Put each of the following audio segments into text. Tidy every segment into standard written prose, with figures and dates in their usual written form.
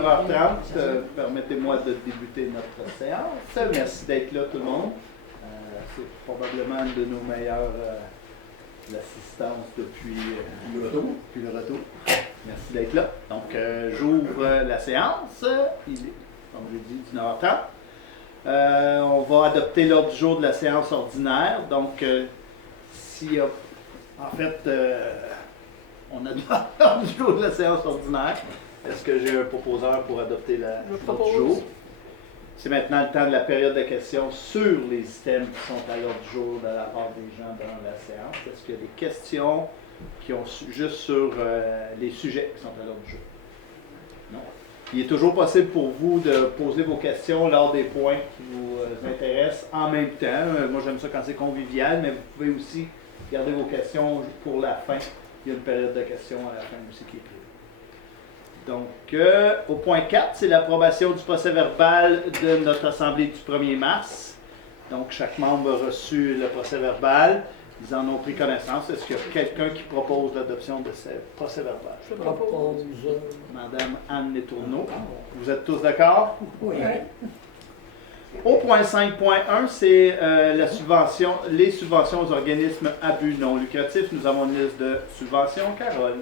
9h30, permettez-moi de débuter notre séance. Merci d'être là tout le monde. C'est probablement une de nos meilleures assistances depuis le retour. Merci d'être là. Donc, j'ouvre la séance. Il est, comme je l'ai dit, 19h30. On va adopter l'ordre du jour de la séance ordinaire. Donc, on a l'ordre du jour de la séance ordinaire. Est-ce que j'ai un proposeur pour adopter l'ordre du jour? C'est maintenant le temps de la période de questions sur les items qui sont à l'ordre du jour de la part des gens dans la séance. Est-ce qu'il y a des questions qui ont juste sur les sujets qui sont à l'ordre du jour? Non. Il est toujours possible pour vous de poser vos questions lors des points qui vous intéressent en même temps. Moi, j'aime ça quand c'est convivial, mais vous pouvez aussi garder vos questions pour la fin. Il y a une période de questions à la fin aussi qui est prévue. Donc, au point 4, c'est l'approbation du procès-verbal de notre assemblée du 1er mars. Donc, chaque membre a reçu le procès-verbal. Ils en ont pris connaissance. Est-ce qu'il y a quelqu'un qui propose l'adoption de ce procès-verbal? Je propose. Madame Anne Letourneau. Vous êtes tous d'accord? Oui. Au point 5.1, c'est les subventions aux organismes à but non lucratif. Nous avons une liste de subventions. Carole.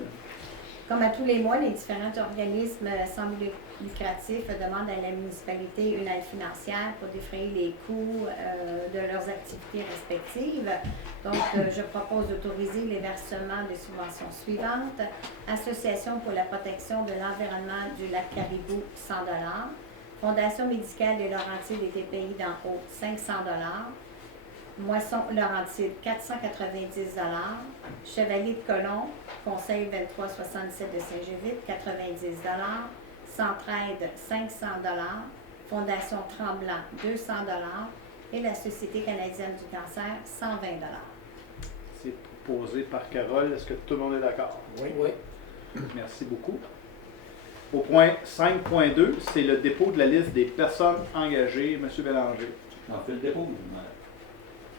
Comme à tous les mois, les différents organismes sans but lucratif demandent à la municipalité une aide financière pour défrayer les coûts de leurs activités respectives. Donc, je propose d'autoriser les versements de subventions suivantes. Association pour la protection de l'environnement du lac Caribou, 100 $. Fondation médicale des Laurentides et des Pays d'en haut, 500 $. Moisson Laurentide, 490 $. Chevalier de Colomb, Conseil 2367 de Saint-Gévite, 90 $. Centraide, 500 $. Fondation Tremblant, 200 $. Et la Société canadienne du cancer, 120 $. C'est proposé par Carole. Est-ce que tout le monde est d'accord? Oui. Merci beaucoup. Au point 5.2, c'est le dépôt de la liste des personnes engagées. M. Bélanger. On fait le dépôt.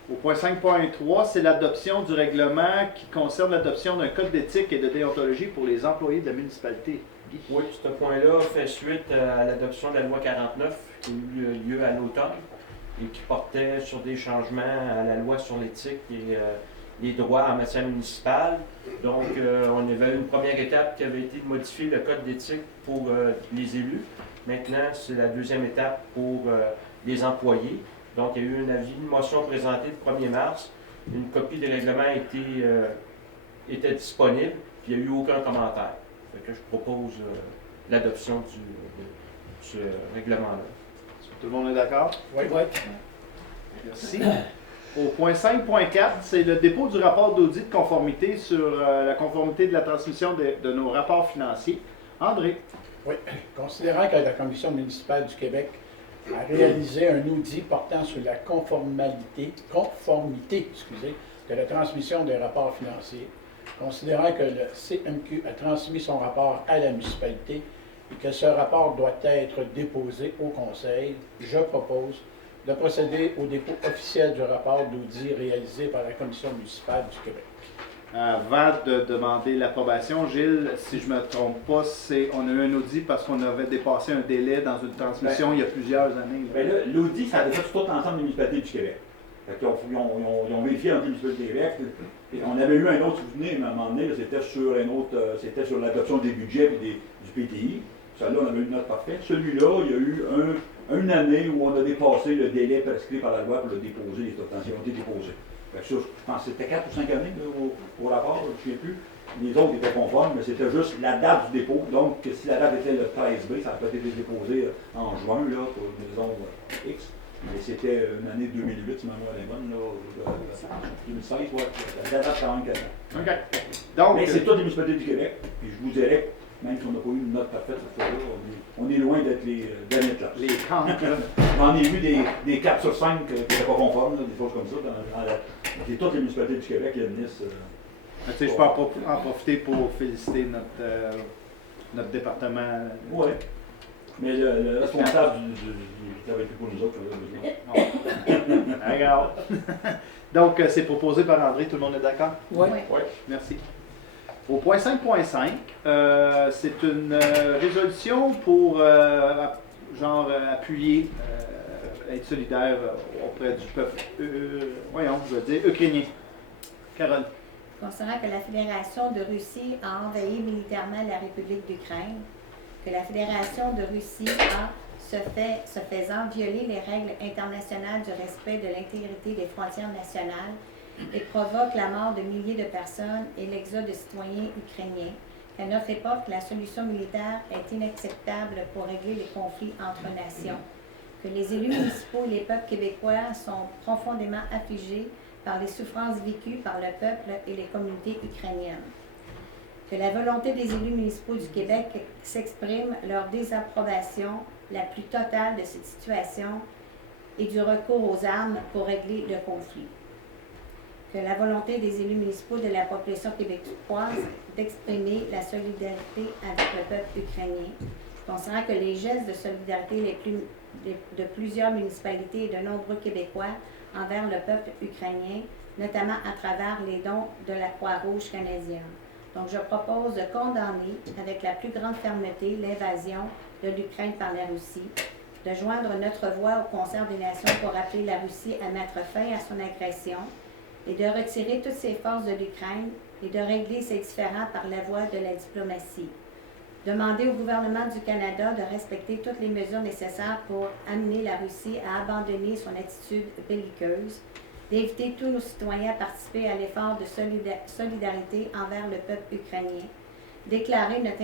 Au point 5.3, c'est l'adoption du règlement qui concerne l'adoption d'un code d'éthique et de déontologie pour les employés de la municipalité. Guy. Oui, ce point-là fait suite à l'adoption de la loi 49 qui a eu lieu à l'automne et qui portait sur des changements à la loi sur l'éthique et les droits en matière municipale. Donc, on avait une première étape qui avait été de modifier le code d'éthique pour les élus. Maintenant, c'est la deuxième étape pour les employés. Donc, il y a eu un avis, une motion présentée le 1er mars. Une copie des règlements était disponible, puis il n'y a eu aucun commentaire. Fait que je propose l'adoption de ce règlement-là. Tout le monde est d'accord? Oui. Merci. Au point 5.4, c'est le dépôt du rapport d'audit de conformité sur la conformité de la transmission de nos rapports financiers. André. Oui. Considérant que la Commission municipale du Québec a réalisé un audit portant sur la conformité de la transmission des rapports financiers, considérant que le CMQ a transmis son rapport à la municipalité et que ce rapport doit être déposé au Conseil, je propose de procéder au dépôt officiel du rapport d'audit réalisé par la Commission municipale du Québec. Avant de demander l'approbation, Gilles, si je ne me trompe pas, on a eu un audit parce qu'on avait dépassé un délai dans une transmission il y a plusieurs années. Bien là, l'audit, ça a été fait sur tout l'ensemble des municipalités du Québec. Fait ils ont vérifié un peu les municipalités du Québec. Et on avait eu un autre souvenir, à un moment donné, c'était sur l'adoption des budgets et du PTI. Celui-là, on avait eu une note parfaite. Celui-là, il y a eu une année où on a dépassé le délai prescrit par la loi pour le déposer, les subventions ont été déposées. Fait que ça, je pense que c'était 4 ou 5 années là, au rapport, je ne sais plus. Les autres étaient conformes, mais c'était juste la date du dépôt. Donc, si la date était le 13 B, ça a peut-être été déposé en juin, là, pour une raison X. Mais c'était une année 2008, si ma mémoire est bonne, là, 2016, ouais. La date quand même 4 ans. OK. Donc, mais c'est toutes les municipalités du Québec. Puis je vous dirais, même si on n'a pas eu une note parfaite cette fois-là, on est loin d'être les derniers classes. Les cancres. J'en ai vu des 4 sur 5 qui n'étaient pas conformes, là, des choses comme ça. C'est toutes les municipalités du Québec qui admissent. Je peux en profiter pour féliciter notre département. Oui. Mais le responsable il ne travaille plus pour nous autres. Regarde. Donc, c'est proposé par André. Tout le monde est d'accord? Oui. Merci. Au point 5.5, c'est une résolution pour appuyer, être solidaire auprès du peuple, ukrainien. Carole. Considérant que la Fédération de Russie a envahi militairement la République d'Ukraine, que la Fédération de Russie a, se faisant violer les règles internationales du respect de l'intégrité des frontières nationales et provoque la mort de milliers de personnes et l'exode de citoyens ukrainiens, qu'à notre époque, la solution militaire est inacceptable pour régler les conflits entre nations, que les élus municipaux et les peuples québécois sont profondément affligés par les souffrances vécues par le peuple et les communautés ukrainiennes, que la volonté des élus municipaux du Québec s'exprime leur désapprobation la plus totale de cette situation et du recours aux armes pour régler le conflit, que la volonté des élus municipaux de la population québécoise d'exprimer la solidarité avec le peuple ukrainien, considérant que les gestes de solidarité de plusieurs municipalités et de nombreux Québécois envers le peuple ukrainien, notamment à travers les dons de la Croix-Rouge canadienne. Donc, je propose de condamner avec la plus grande fermeté l'invasion de l'Ukraine par la Russie, de joindre notre voix au concert des nations pour appeler la Russie à mettre fin à son agression et de retirer toutes ses forces de l'Ukraine et de régler ses différends par la voie de la diplomatie. Demander au gouvernement du Canada de respecter toutes les mesures nécessaires pour amener la Russie à abandonner son attitude belliqueuse, d'éviter tous nos citoyens à participer à l'effort de solidarité envers le peuple ukrainien, déclarer notre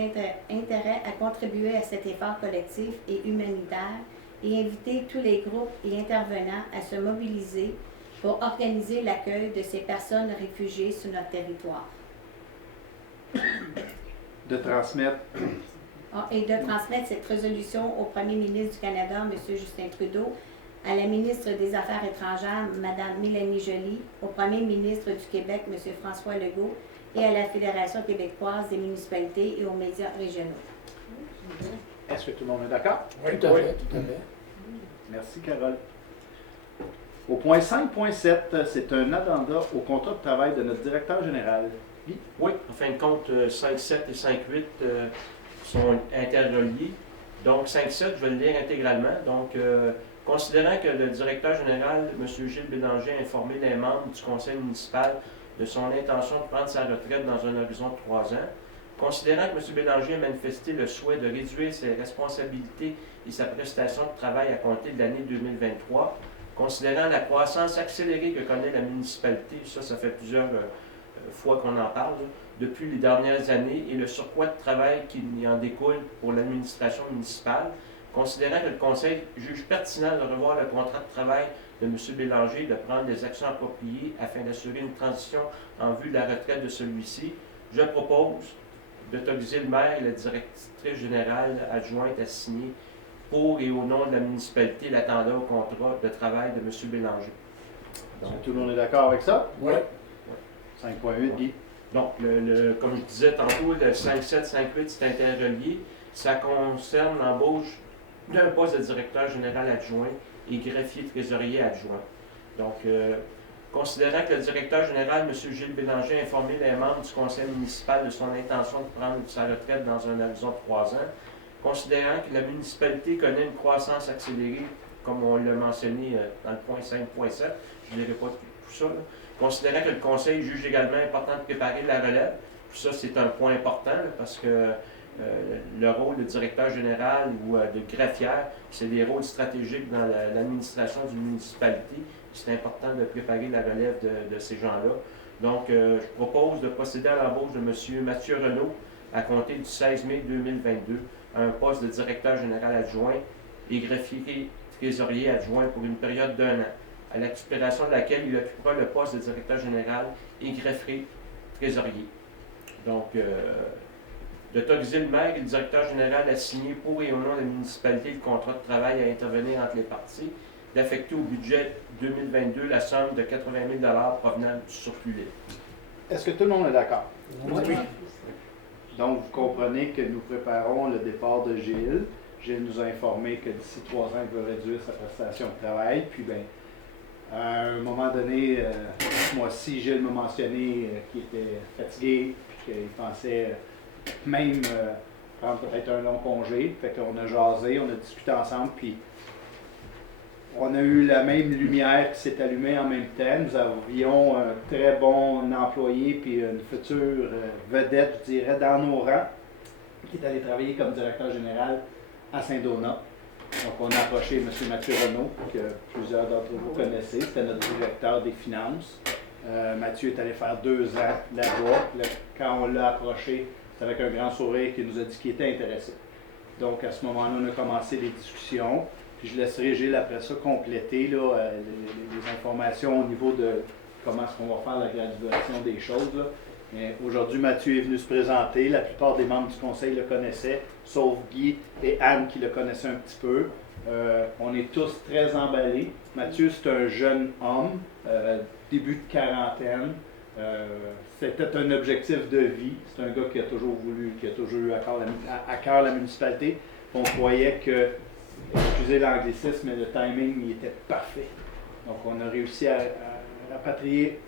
intérêt à contribuer à cet effort collectif et humanitaire et inviter tous les groupes et intervenants à se mobiliser pour organiser l'accueil de ces personnes réfugiées sur notre territoire. De transmettre. Et de transmettre cette résolution au premier ministre du Canada, M. Justin Trudeau, à la ministre des Affaires étrangères, Mme Mélanie Joly, au premier ministre du Québec, M. François Legault, et à la Fédération québécoise des municipalités et aux médias régionaux. Est-ce que tout le monde est d'accord? Oui, tout à fait. Merci, Carole. Au point 5.7, c'est un addenda au contrat de travail de notre directeur général. Guy? Oui, en fin de compte, 5.7 et 5.8 sont interreliés. Donc, 5.7, je vais le lire intégralement. Donc, considérant que le directeur général, M. Gilles Bélanger, a informé les membres du conseil municipal de son intention de prendre sa retraite dans un horizon de 3 ans, considérant que M. Bélanger a manifesté le souhait de réduire ses responsabilités et sa prestation de travail à compter de l'année 2023, considérant la croissance accélérée que connaît la municipalité, ça fait plusieurs fois qu'on en parle, depuis les dernières années, et le surcroît de travail qui en découle pour l'administration municipale, considérant que le Conseil juge pertinent de revoir le contrat de travail de M. Bélanger et de prendre des actions appropriées afin d'assurer une transition en vue de la retraite de celui-ci, je propose d'autoriser le maire et la directrice générale adjointe à signer pour et au nom de la municipalité l'attendant au contrat de travail de M. Bélanger. Donc, tout le monde est d'accord avec ça? Oui. 5.8, Guy. Donc, comme je disais tantôt, le 5.7, 5.8, c'est interrelié. Ça concerne l'embauche d'un poste de directeur général adjoint et greffier trésorier adjoint. Donc, considérant que le directeur général, M. Gilles Bélanger, a informé les membres du conseil municipal de son intention de prendre sa retraite dans un horizon de 3 ans, considérant que la municipalité connaît une croissance accélérée, comme on l'a mentionné dans le point 5.7, je ne dirai pas tout ça, là. Considérant que le conseil juge également important de préparer la relève, ça c'est un point important là, parce que le rôle de directeur général ou de greffière, c'est des rôles stratégiques dans l'administration d'une municipalité. C'est important de préparer la relève de ces gens-là. Donc, je propose de procéder à l'embauche de M. Mathieu Renaud à compter du 16 mai 2022 à un poste de directeur général adjoint et greffier trésorier adjoint pour une période d'1 an, à l'expiration de laquelle il occupera le poste de directeur général et greffier trésorier. Donc, d'autoriser le maire et le directeur général à signer pour et au nom de la municipalité le contrat de travail à intervenir entre les parties, d'affecter au budget 2022 la somme de 80 000 $ provenant du surplus libre. Est-ce que tout le monde est d'accord? Oui. Donc, vous comprenez que nous préparons le départ de Gilles. Gilles nous a informé que d'ici 3 ans, il va réduire sa prestation de travail. Puis, bien, À un moment donné, ce mois-ci, Gilles m'a mentionné qu'il était fatigué, puis qu'il pensait même prendre peut-être un long congé. Fait qu'on a jasé, on a discuté ensemble, puis on a eu la même lumière qui s'est allumée en même temps. Nous avions un très bon employé, puis une future vedette, je dirais, dans nos rangs, qui est allé travailler comme directeur général à Saint-Donat. Donc, on a approché M. Mathieu Renaud, que plusieurs d'entre vous connaissez. C'était notre directeur des finances. Mathieu est allé faire 2 ans là-bas. Quand on l'a approché, c'était avec un grand sourire qui nous a dit qu'il était intéressé. Donc, à ce moment-là, on a commencé les discussions. Puis, je laisserai Gilles, après ça, compléter là, les informations au niveau de comment est-ce qu'on va faire la graduation des choses. Là. Mais aujourd'hui, Mathieu est venu se présenter. La plupart des membres du conseil le connaissaient, sauf Guy et Anne qui le connaissaient un petit peu. On est tous très emballés. Mathieu, c'est un jeune homme, début de quarantaine. C'était un objectif de vie. C'est un gars qui a toujours voulu, qui a toujours eu à cœur la municipalité. On croyait que, excusez l'anglicisme, mais le timing il était parfait. Donc, on a réussi à rapatrier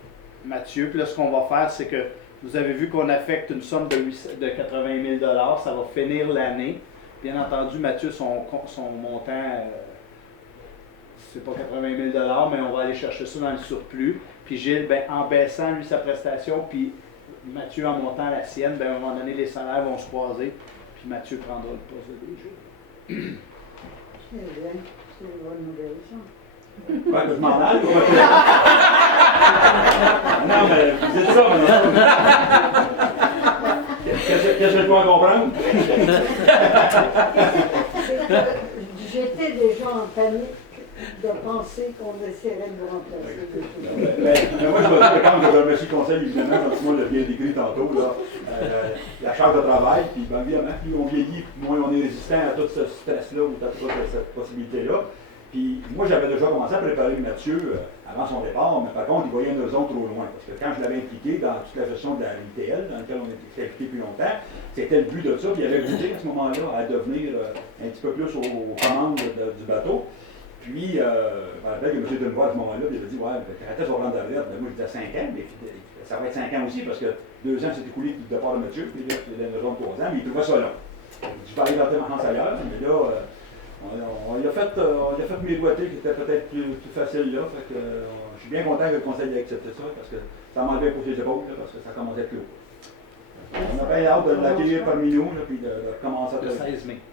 Mathieu. Puis là, ce qu'on va faire, c'est que vous avez vu qu'on affecte une somme de 80 000 $. Ça va finir l'année. Bien entendu, Mathieu, son montant, c'est pas 80 000 $, mais on va aller chercher ça dans le surplus. Puis Gilles, ben, en baissant lui sa prestation, puis Mathieu en montant la sienne, ben, à un moment donné, les salaires vont se croiser. Puis Mathieu prendra le poste de DG. C'est bien, c'est une bonne nouvelle, ça. Ouais, je m'en aille. Non, mais vous dites ça, mais qu'est-ce que je dois comprendre? J'étais déjà en panique de penser qu'on essaierait de me remplacer. Mais moi, je vais dire, quand je remercie le conseil, évidemment, comme Simon l'a bien décrit tantôt, là, la charge de travail, puis bien évidemment, plus on vieillit, moins on est résistant à tout ce stress-là ou à toute cette possibilité-là. Puis moi, j'avais déjà commencé à préparer Mathieu avant son départ, mais par contre, il voyait un horizon trop loin. Parce que quand je l'avais impliqué dans toute la gestion de la RITL, dans laquelle on était impliqué depuis longtemps, c'était le but de ça. Puis il avait goûté à ce moment-là à devenir un petit peu plus aux commandes du bateau. Puis, je me rappelle que M. Denevois, à ce moment-là, il avait dit, ouais, Caratas va prendre la relève. Ben, moi, je disais 5 ans, mais ça va être 5 ans aussi, parce que 2 ans s'est écoulé depuis le départ de Mathieu, puis là, il y a une raison de 3 ans, mais il trouvait ça long. Je vais aller dans ma chance ailleurs, mais là, on y a fait miroiter qui était peut-être plus facile là. Fait que, je suis bien content que le conseil ait accepté ça, parce que ça m'enlevait pour ses épaules, là, parce que ça commençait à être lourd. On a bien hâte de l'accueillir parmi nous, là, puis de commencer à Le 16 mai.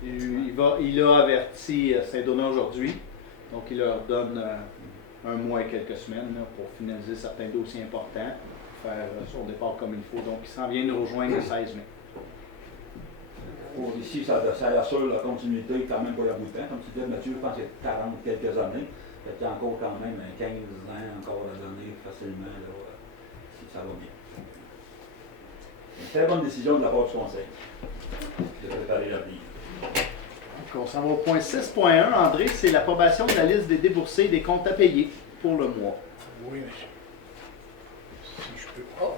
Il a averti Saint-Donat aujourd'hui, donc il leur donne un mois et quelques semaines là, pour finaliser certains dossiers importants, faire son départ comme il faut. Donc il s'en vient nous rejoindre le 16 mai. Pour ici, ça assure la continuité quand même pour la bout de temps. Comme tu disais, Mathieu, je pense que c'est 40 quelques années. Il y a encore quand même 15 ans encore à donner facilement, là, si ça va bien. Une très bonne décision de la part du conseil de préparer l'avenir. Donc, on s'en va au point 6.1, André, c'est l'approbation de la liste des déboursés et des comptes à payer pour le mois. Oui, monsieur. Si je peux. Oh,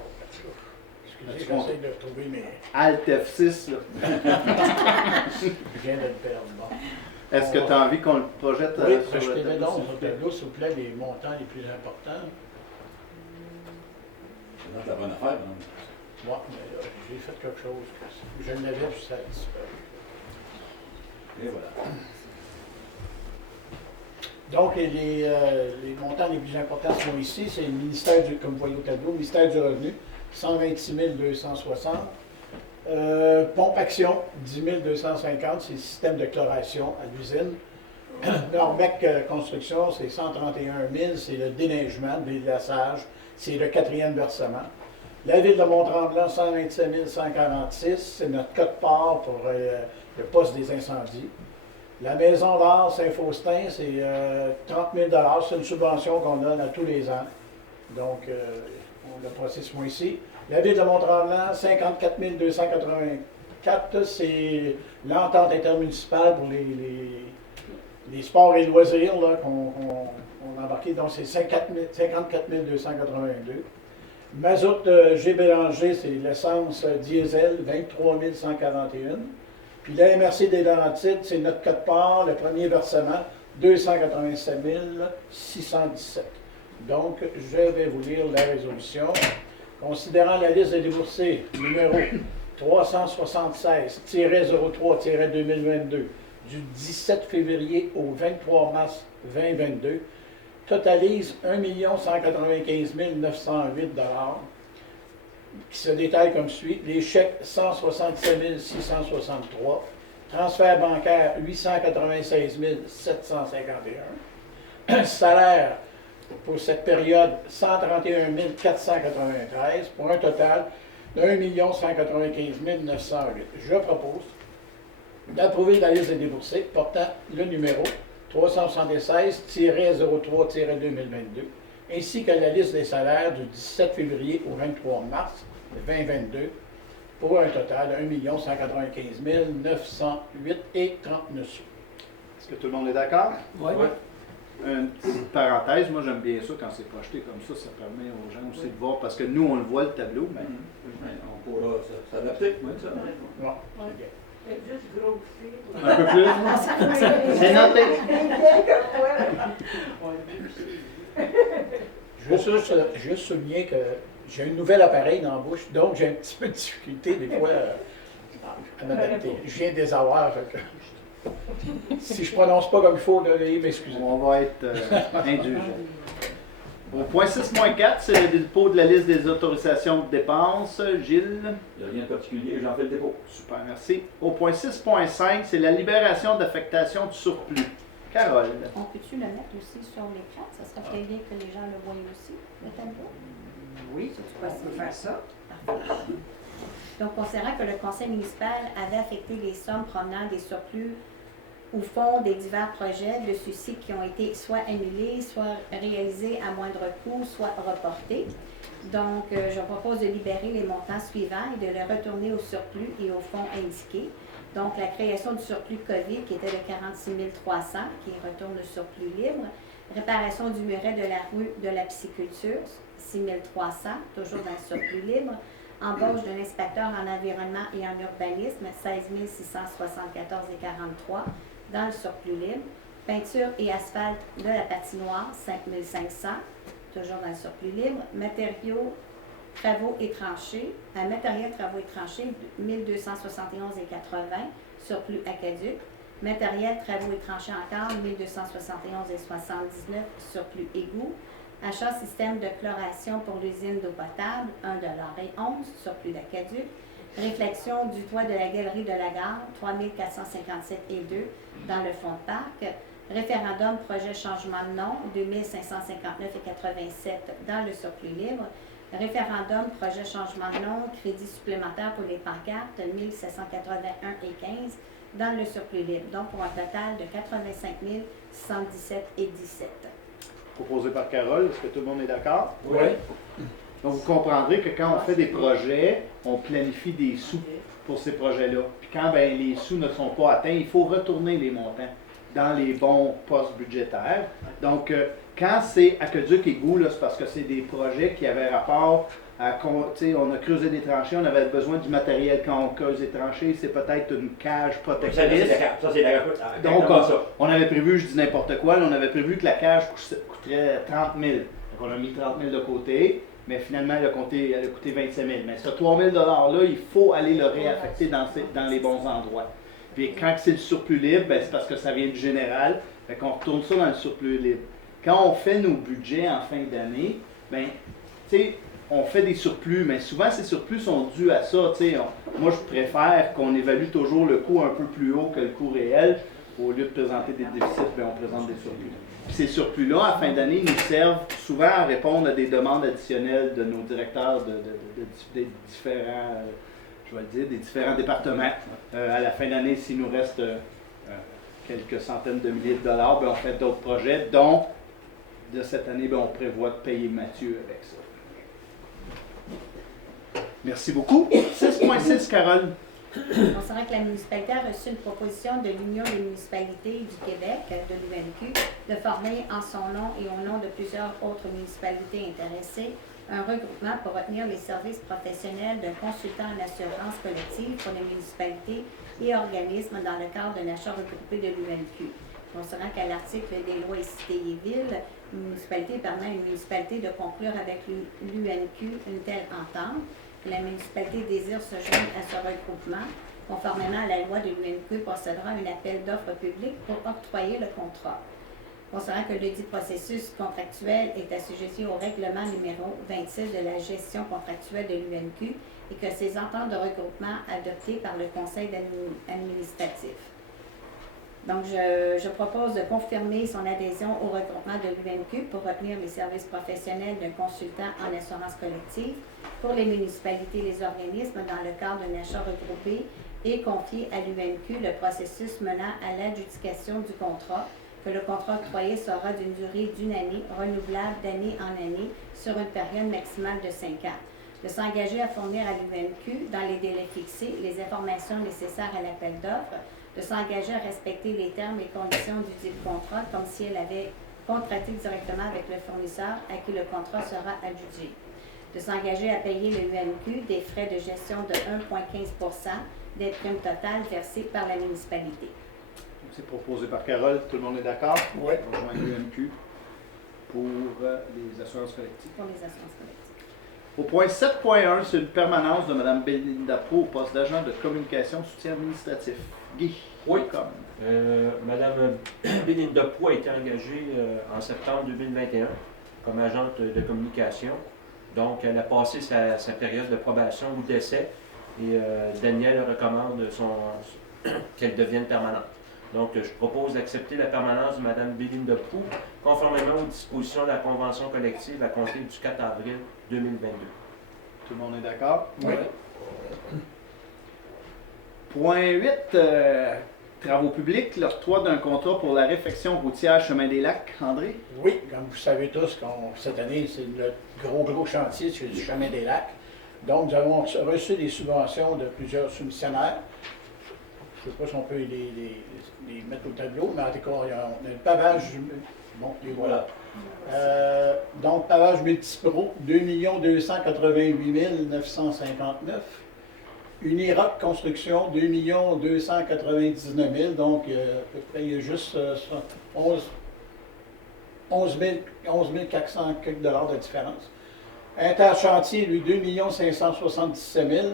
excusez, j'essaie de retrouver mes. Alt F6, là. Je viens de le perdre. Bon. Est-ce que tu as envie qu'on le projette Oui, sur le projetez-le tableau? donc sur le tableau, s'il vous plaît, les montants les plus importants. C'est notre la bonne affaire, non? Moi, mais j'ai fait quelque chose. Je l'avais, puis ça a disparu. Et voilà. Donc, les montants les plus importants sont ici. C'est le ministère, comme vous voyez au tableau, le ministère du Revenu, 126 260. Pompe Action, 10 250, c'est le système de chloration à l'usine. Norbec Construction, c'est 131 000, c'est le déneigement, le déglaçage, c'est le 4e versement. La ville de Mont-Tremblant, 127 146, c'est notre code-part pour le poste des incendies. La Maison d'art Saint-Faustin, c'est 30 000 $, c'est une subvention qu'on donne à tous les ans. Donc, on l'a passé ce mois-ci. La ville de Mont-Tremblant, 54 284, c'est l'entente intermunicipale pour les sports et loisirs qu'on a embarqué. Donc, c'est 54 282. Mazout G. Bélanger, c'est l'essence diesel, 23 141. Puis la MRC des Laurentides, c'est notre code-part, le premier versement, 287 617. Donc, je vais vous lire la résolution. Considérant la liste des déboursés numéro 376-03-2022 du 17 février au 23 mars 2022, totalise 1 195 908 qui se détaille comme suit. Les chèques 167 663, transfert bancaire 896 751, salaire pour cette période 131 493 pour un total de 1 195 908. Je propose d'approuver la liste des déboursés portant le numéro 376-03-2022 ainsi que la liste des salaires du 17 février au 23 mars 2022 pour un total de 1 195 908 et 39 sous. Est-ce que tout le monde est d'accord? Oui. Une petite parenthèse, moi j'aime bien ça quand c'est projeté comme ça permet aux gens aussi de voir, parce que nous on le voit le tableau, mais On pourra s'adapter, oui, ça. Bon. Juste grossir. un peu plus. C'est noté. Je souligner que j'ai un nouvel appareil dans la bouche, donc j'ai un petit peu de difficulté des fois à m'adapter. Je viens de les avoir. Fait que si je ne prononce pas comme il faut, veuillez m'excuser. On va être indulgents. Au point 6.4, c'est le dépôt de la liste des autorisations de dépenses. Gilles? Il n'y a rien de particulier, j'en fais le dépôt. Super, merci. Au point 6.5, c'est la libération d'affectation du surplus. Carole? On peut-tu le mettre aussi sur l'écran? Ça serait peut-être bien que les gens le voient aussi, le tableau. Oui, on peut faire ça. Parfait. Donc, considérant que le conseil municipal avait affecté les sommes provenant des surplus au fond des divers projets de ceux-ci qui ont été soit annulés, soit réalisés à moindre coût, soit reportés. Donc, je propose de libérer les montants suivants et de les retourner au surplus et au fonds indiqué. Donc, la création du surplus COVID qui était de 46 300, qui retourne le surplus libre. Réparation du muret de la rue de la pisciculture, 6 300, toujours dans le surplus libre. Embauche d'un inspecteur en environnement et en urbanisme, 16 674,43 dans le surplus libre. Peinture et asphalte de la patinoire, 5 500, toujours dans le surplus libre. Matériaux, travaux et tranchées, matériel, travaux et tranchées, 1 271,80, surplus aqueduc. Matériel, travaux et tranchées encore, 1 271,79, surplus égout. Achat système de chloration pour l'usine d'eau potable, 1,11 $, surplus d'aqueduc. Réflexion du toit de la galerie de la gare, 3 457,2 dans le fonds de parc. Référendum projet changement de nom, 2 559,87 dans le surplus libre. Référendum projet changement de nom, crédit supplémentaire pour les pancartes, 1 781,15 dans le surplus libre. Donc, pour un total de 85 117,17. Proposé par Carole, est-ce que tout le monde est d'accord? Oui. Donc, vous comprendrez que quand on fait des projets, on planifie des sous pour ces projets-là. Puis quand les sous ne sont pas atteints, il faut retourner les montants dans les bons postes budgétaires. Donc, quand c'est aqueduc et égout, c'est parce que c'est des projets qui avaient rapport à... On a creusé des tranchées, on avait besoin du matériel. Quand on creuse des tranchées, c'est peut-être une cage protectrice. Ça, c'est la Donc, on avait prévu, je dis n'importe quoi, là, on avait prévu que la cage coûterait 30 000. Donc, on a mis 30 000 de côté, mais finalement, elle a coûté 25 000. Mais ce 3 000 $-là, il faut aller le réaffecter dans les bons endroits. Puis quand c'est le surplus libre, c'est parce que ça vient du général. Fait qu'on retourne ça dans le surplus libre. Quand on fait nos budgets en fin d'année, on fait des surplus, mais souvent ces surplus sont dus à ça. Moi, je préfère qu'on évalue toujours le coût un peu plus haut que le coût réel. Au lieu de présenter des déficits, on présente des surplus. Puis ces surplus-là, en fin d'année, nous servent souvent à répondre à des demandes additionnelles de nos directeurs des différents, des différents départements. À la fin d'année, s'il nous reste quelques centaines de milliers de dollars, on fait d'autres projets, dont de cette année, on prévoit de payer Mathieu avec ça. Merci beaucoup. 6.6, Carole. Concernant que la municipalité a reçu une proposition de l'Union des municipalités du Québec, de l'UMQ, de former en son nom et au nom de plusieurs autres municipalités intéressées un regroupement pour retenir les services professionnels d'un consultant en assurance collective pour les municipalités et organismes dans le cadre d'un achat regroupé de l'UNQ. Considérant qu'à l'article des lois et cités et villes, une municipalité permet à une municipalité de conclure avec l'UNQ une telle entente, que la municipalité désire se joindre à ce regroupement, conformément à la loi de l'UNQ, procédera à un appel d'offres publiques pour octroyer le contrat. Considérant que le dit processus contractuel est assujetti au règlement numéro 26 de la gestion contractuelle de l'UNQ et que ces ententes de regroupement adoptées par le conseil administratif. Donc, je propose de confirmer son adhésion au regroupement de l'UNQ pour retenir les services professionnels d'un consultant en assurance collective pour les municipalités et les organismes dans le cadre d'un achat regroupé et confier à l'UNQ le processus menant à l'adjudication du contrat, que le contrat octroyé sera d'une durée d'1 année, renouvelable d'année en année, sur une période maximale de 5 ans. De s'engager à fournir à l'UNQ, dans les délais fixés, les informations nécessaires à l'appel d'offres, de s'engager à respecter les termes et conditions du dit contrat comme si elle avait contracté directement avec le fournisseur à qui le contrat sera adjugé. De s'engager à payer le UNQ des frais de gestion de 1,15 % des primes totales versées par la municipalité. C'est proposé par Carole. Tout le monde est d'accord? Oui. On rejoint l'UNQ pour les assurances collectives. Pour les assurances collectives. Au point 7.1, c'est une permanence de Mme Belinda Pro au poste d'agent de communication soutien administratif. Guy. Oui. Comme. Madame Belinda Pou a été engagée en septembre 2021 comme agente de communication. Donc, elle a passé sa période de probation ou d'essai et Daniel recommande qu'elle devienne permanente. Donc, je propose d'accepter la permanence de Mme Belinda Pou conformément aux dispositions de la convention collective à compter du 4 avril 2022. Tout le monde est d'accord? Oui. Point 8, travaux publics, l'octroi d'un contrat pour la réfection routière Chemin des Lacs. André? Oui, comme vous savez tous, cette année, c'est le gros chantier sur le chemin des Lacs. Donc, nous avons reçu des subventions de plusieurs soumissionnaires. Je ne sais pas si on peut les mettre au tableau, mais en tout cas, on a le pavage. Bon, les voilà. Donc, pavage multipro, 2 288 959. Uniroc Construction, 2 299 000. Donc, à peu près, il y a juste 11 400 quelques dollars de différence. Interchantier, lui, 2 577 000.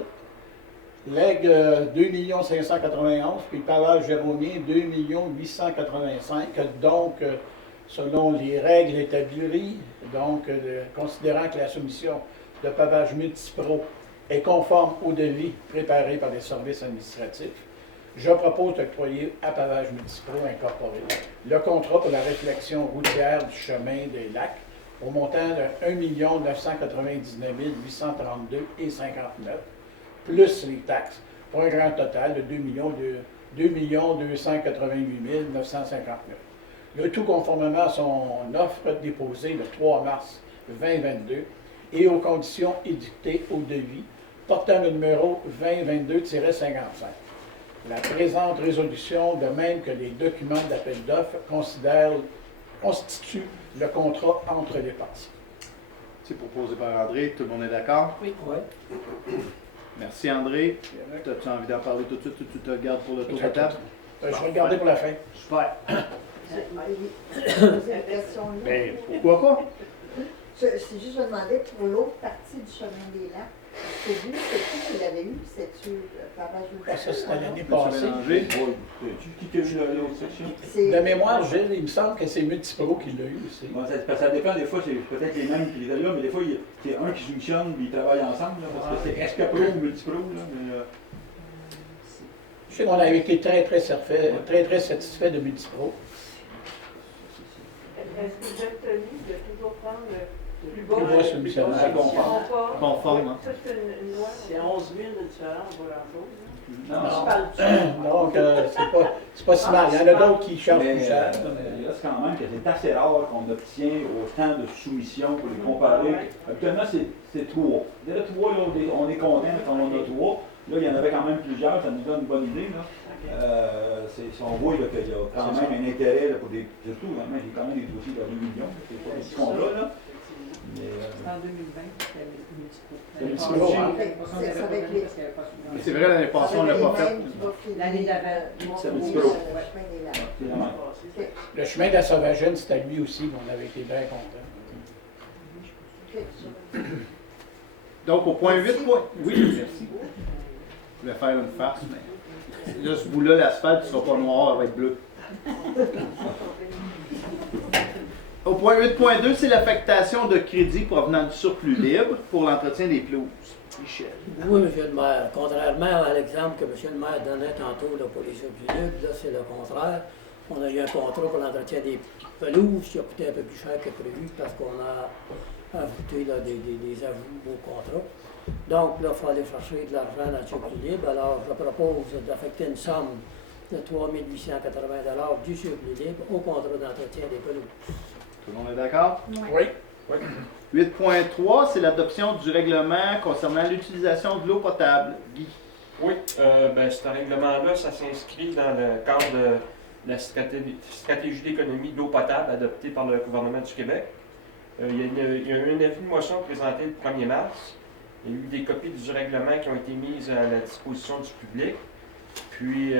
L'Aigle, 2 591 puis le pavage Jérômien, 2 885 donc, selon les règles établies, donc, considérant que la soumission de pavage multipro est conforme au devis préparé par les services administratifs, je propose d'octroyer à Pavage Multipro Incorporé le contrat pour la réflexion routière du chemin des Lacs au montant de 1 999 832,59 plus les taxes, pour un grand total de 2 288 959. Le tout conformément à son offre déposée le 3 mars 2022 et aux conditions édictées au devis, portant le numéro 2022-55. La présente résolution, de même que les documents d'appel d'offres, constitue le contrat entre les parties. C'est proposé par André. Tout le monde est d'accord? Oui. Merci André. As-tu envie d'en parler tout de suite ou tu te regardes pour le tour de table? Je vais regarder pour la fin. Super. Poser la question là. Ben, pourquoi pas? C'est juste demander pour l'autre partie du chemin des Lacs. C'est vous, c'est qui l'avait eu, c'est-tu pavage multipro? Ça, c'était l'année Monsieur passée. Bélanger? Qui a eu l'autre section? De mémoire, Gilles, il me semble que c'est Multipro qui l'a eu aussi. Bon, ça dépend, des fois, c'est peut-être les mêmes qui les ont là, mais des fois, c'est un qui soumissionne et ils travaillent ensemble, là, parce que c'est Escapro ou Multipro. Là, mais, Je sais qu'on a été très satisfait de Multipro. Est-ce que vous êtes tenu de toujours prendre le plus bas? Plus bas soumissionnaire. Conforme, hein. Toute une loi. C'est 11 000 de différence, voilà. non, Donc, c'est pas si mal. Il y en a d'autres qui chargent plus cher. il reste quand même que c'est assez rare qu'on obtient autant de soumissions pour les comparer. Habituellement, c'est 3. Déjà 3, là, on est content quand on a 3. Là, il y en avait quand même plusieurs, ça nous donne une bonne idée. Là. Si on voit là, qu'il y a quand même un intérêt là, pour des. Surtout, il y a quand même des dossiers de 2 millions. C'est pas des petits contrats, là. En 2020, c'était les municipaux. Les municipaux, hein. Ça va être les- Mais c'est vrai, l'année passée, on ne l'a pas fait. L'année d'avant. C'est un petit peu long. C'est vraiment- Le chemin de la Sauvagine, c'était lui aussi, on avait été bien contents. Donc, au point 8, oui, merci. Je voulais faire une farce, mais là, ce bout-là, l'asphalte ne sera pas noir, elle va être bleue. Au point 8.2, c'est l'affectation de crédits provenant du surplus libre pour l'entretien des pelouses. Michel. Oui, M. le maire. Contrairement à l'exemple que M. le maire donnait tantôt là, pour les surplus libres, là, c'est le contraire. On a eu un contrat pour l'entretien des pelouses qui a coûté un peu plus cher que prévu parce qu'on a ajouté là, des ajouts au contrat. Donc, là, il faut aller chercher de l'argent dans le surplus libre. Alors, je propose d'affecter une somme de 3 880 du surplus libre au contrat d'entretien des pelouses. Tout le monde est d'accord? Oui. 8.3, c'est l'adoption du règlement concernant l'utilisation de l'eau potable. Guy. Oui, ce règlement-là, ça s'inscrit dans le cadre de la stratégie d'économie d'eau potable adoptée par le gouvernement du Québec. Il y a eu un avis de motion présenté le 1er mars. Il y a eu des copies du règlement qui ont été mises à la disposition du public. Puis,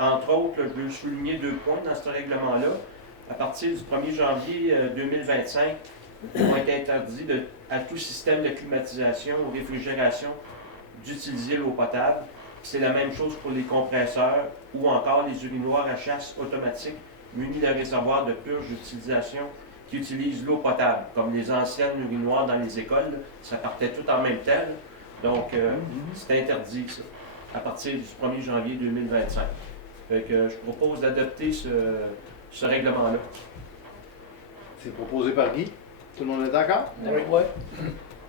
entre autres, je veux souligner 2 points dans ce règlement-là. À partir du 1er janvier 2025, il va être interdit à tout système de climatisation ou réfrigération d'utiliser l'eau potable. C'est la même chose pour les compresseurs ou encore les urinoirs à chasse automatiques munis de réservoirs de purge d'utilisation qui utilisent l'eau potable, comme les anciennes urinoirs dans les écoles. Là, ça partait tout en même temps. Là. Donc, c'est interdit, ça, à partir du 1er janvier 2025. Fait que je propose d'adopter ce règlement-là. C'est proposé par Guy. Tout le monde est d'accord? Oui.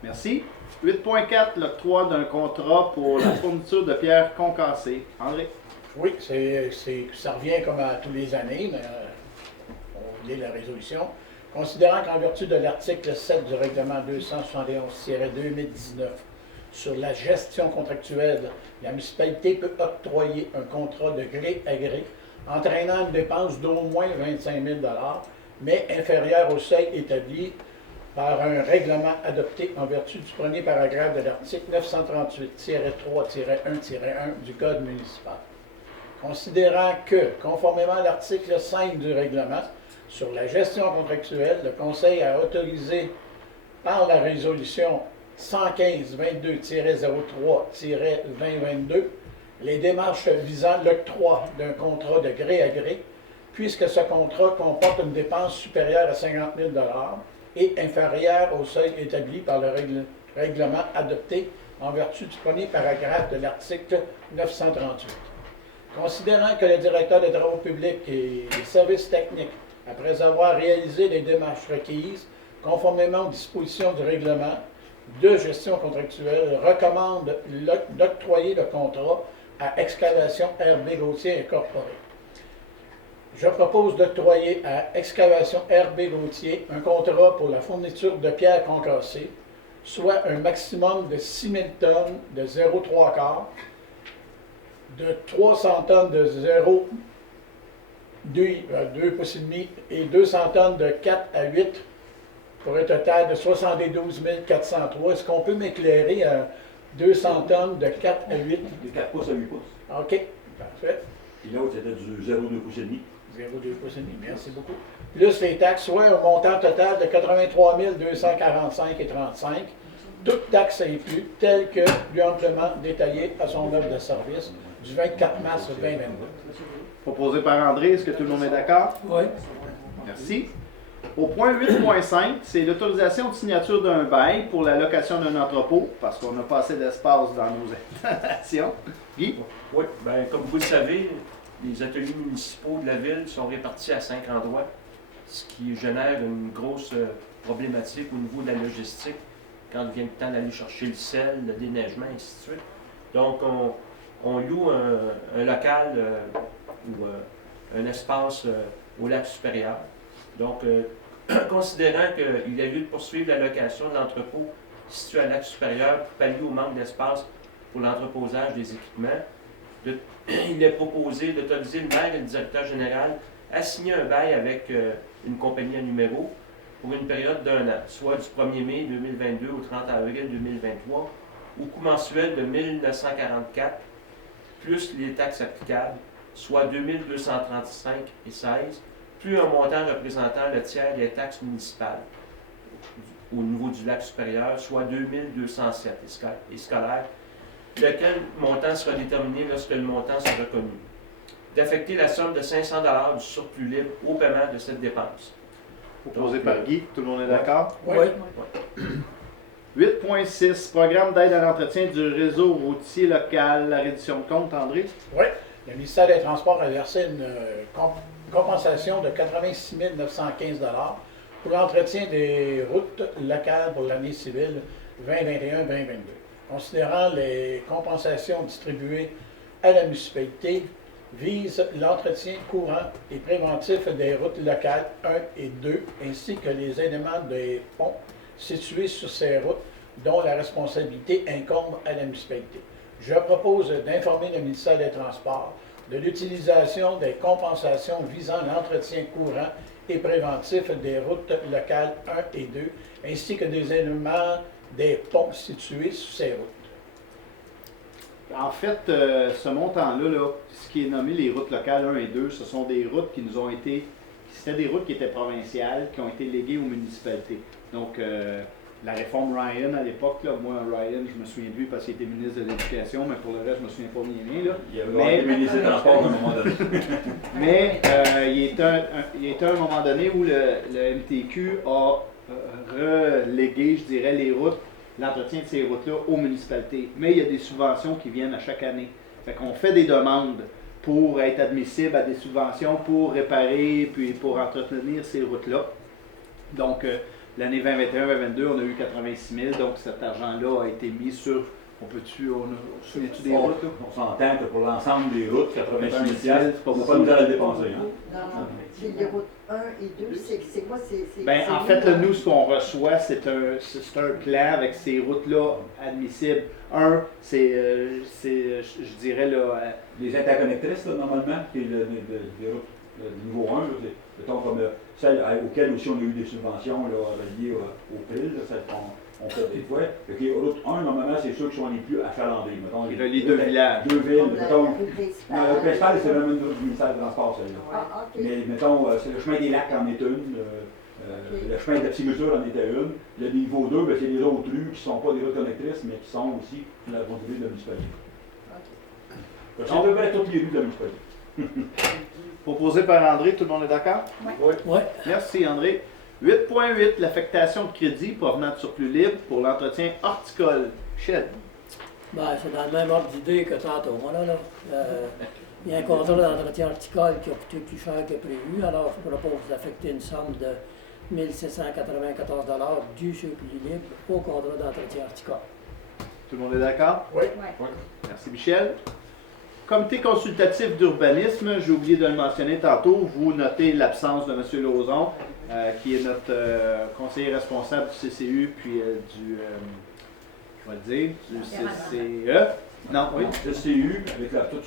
Merci. 8.4, l'octroi d'un contrat pour la fourniture de pierres concassées. André. Oui, ça revient comme à tous les années, mais on lit la résolution. Considérant qu'en vertu de l'article 7 du règlement 271-2019 sur la gestion contractuelle, la municipalité peut octroyer un contrat de gré à gré entraînant une dépense d'au moins 25 000 $, mais inférieure au seuil établi par un règlement adopté en vertu du premier paragraphe de l'article 938-3-1-1 du Code municipal. Considérant que, conformément à l'article 5 du règlement sur la gestion contractuelle, le Conseil a autorisé par la résolution 115-22-03-2022 les démarches visant l'octroi d'un contrat de gré à gré, puisque ce contrat comporte une dépense supérieure à 50 000 $ et inférieure au seuil établi par le règlement adopté en vertu du premier paragraphe de l'article 938. Considérant que le directeur des travaux publics et des services techniques, après avoir réalisé les démarches requises, conformément aux dispositions du règlement de gestion contractuelle, recommande d'octroyer le contrat à Excavation RB Gauthier Incorporée. Je propose d'octroyer à Excavation RB Gauthier un contrat pour la fourniture de pierres concassées, soit un maximum de 6 000 tonnes de 0,3 quarts, de 300 tonnes de 2 pouces et demi et 200 tonnes de 4 à 8 pour un total de 72 403. Est-ce qu'on peut m'éclairer à 200 tonnes de 4 à 8? De 4 pouces à 8 pouces. OK, parfait. Puis l'autre, c'était du 0,2 pouces et demi. 0,2 pouces et demi, merci beaucoup. Plus les taxes, soit un montant total de 83 245,35 $, toutes taxes incluses, telles que plus amplement détaillées à son offre de service du 24 mars 2022. Proposé par André. Est-ce que tout le monde est d'accord? Oui. Merci. Au point 8.5, c'est l'autorisation de signature d'un bail pour la location d'un entrepôt, parce qu'on n'a pas assez d'espace dans nos installations. Guy? Oui, comme vous le savez, les ateliers municipaux de la ville sont répartis à 5 endroits, ce qui génère une grosse problématique au niveau de la logistique quand vient le temps d'aller chercher le sel, le déneigement, et ainsi de suite. Donc, on loue un local ou un espace au lac supérieur. Donc, considérant qu'il a lieu de poursuivre la location de l'entrepôt situé à lac supérieur pour pallier au manque d'espace pour l'entreposage des équipements, il est proposé d'autoriser le maire et le directeur général à signer un bail avec une compagnie à numéro pour une période d'1 an, soit du 1er mai 2022 au 30 avril 2023, au coût mensuel de 1 944, plus les taxes applicables, soit 2 235,16, plus un montant représentant le tiers des taxes municipales au niveau du lac supérieur, soit 2 207 et scolaire, lequel montant sera déterminé lorsque le montant sera connu. D'affecter la somme de 500 $ du surplus libre au paiement de cette dépense. Proposé par Guy. Tout le monde est d'accord? Oui. 8.6, programme d'aide à l'entretien du réseau routier local. La reddition de compte, André? Oui. Le ministère des Transports a versé une compensation de 86 915 $ pour l'entretien des routes locales pour l'année civile 2021-2022. Considérant les compensations distribuées à la municipalité, vise l'entretien courant et préventif des routes locales 1 et 2, ainsi que les éléments des ponts situés sur ces routes dont la responsabilité incombe à la municipalité. Je propose d'informer le ministère des Transports de l'utilisation des compensations visant l'entretien courant et préventif des routes locales 1 et 2, ainsi que des éléments des ponts situés sur ces routes. En fait, ce montant-là, ce qui est nommé les routes locales 1 et 2, ce sont des routes qui nous ont été, c'était des routes qui étaient provinciales, qui ont été léguées aux municipalités. Donc, la réforme Ryan à l'époque, moi, Ryan, je me souviens de lui parce qu'il était ministre de l'Éducation, mais pour le reste, je me souviens pas bien. Là. Il y avait le ministre des Transports à un moment donné. Mais il était un moment donné où le MTQ a relégué, je dirais, les routes, l'entretien de ces routes-là aux municipalités. Mais il y a des subventions qui viennent à chaque année. Fait qu'on fait des demandes pour être admissible à des subventions pour réparer puis pour entretenir ces routes-là. Donc, l'année 2021-2022, on a eu 86 000, donc cet argent-là a été mis sur. On se souvient-tu des routes? Là? On s'entend que pour l'ensemble des routes, 86 000, c'est pas on beaucoup. va pas nous aller dépenser. Hein? Non, c'est les routes 1 et 2, c'est quoi? Ben, en fait, là, nous, ce qu'on reçoit, c'est un plan avec ces routes-là admissibles. Un, c'est je dirais, là... Les interconnectrices, là, normalement, qui est les routes du niveau 1, là, mettons comme celles auxquelles aussi on a eu des subventions là, reliées au PRIL, là, celles qu'on fait des fois. Okay, route 1, normalement, c'est ceux qui sont les plus achalandés. Mettons, qui relient deux villages. Deux villes. Mettons, le principal, c'est vraiment une route du ministère des Transports, celle-là. Ah, OK. Mais mettons, c'est le chemin des lacs en est une. Le chemin de la Psymusure en était une. Le niveau 2, ben, c'est les autres rues qui ne sont pas des routes connectrices, mais qui sont aussi la route de la municipalité. C'est à peu près toutes les rues de la municipalité. Proposé par André, tout le monde est d'accord? Oui. Merci, André. 8.8, l'affectation de crédit provenant de surplus libre pour l'entretien horticole. Michel. Ben, c'est dans le même ordre d'idée que tantôt. Il y a un contrat d'entretien horticole qui a coûté plus cher que prévu, alors je propose d'affecter une somme de 1 794 $ du surplus libre au contrat d'entretien horticole. Tout le monde est d'accord? Oui. Merci, Michel. Comité consultatif d'urbanisme, j'ai oublié de le mentionner tantôt, vous notez l'absence de M. Lauzon, qui est notre conseiller responsable du CCU, puis je vais le dire, du CCE. Non, oui. CCU avec tout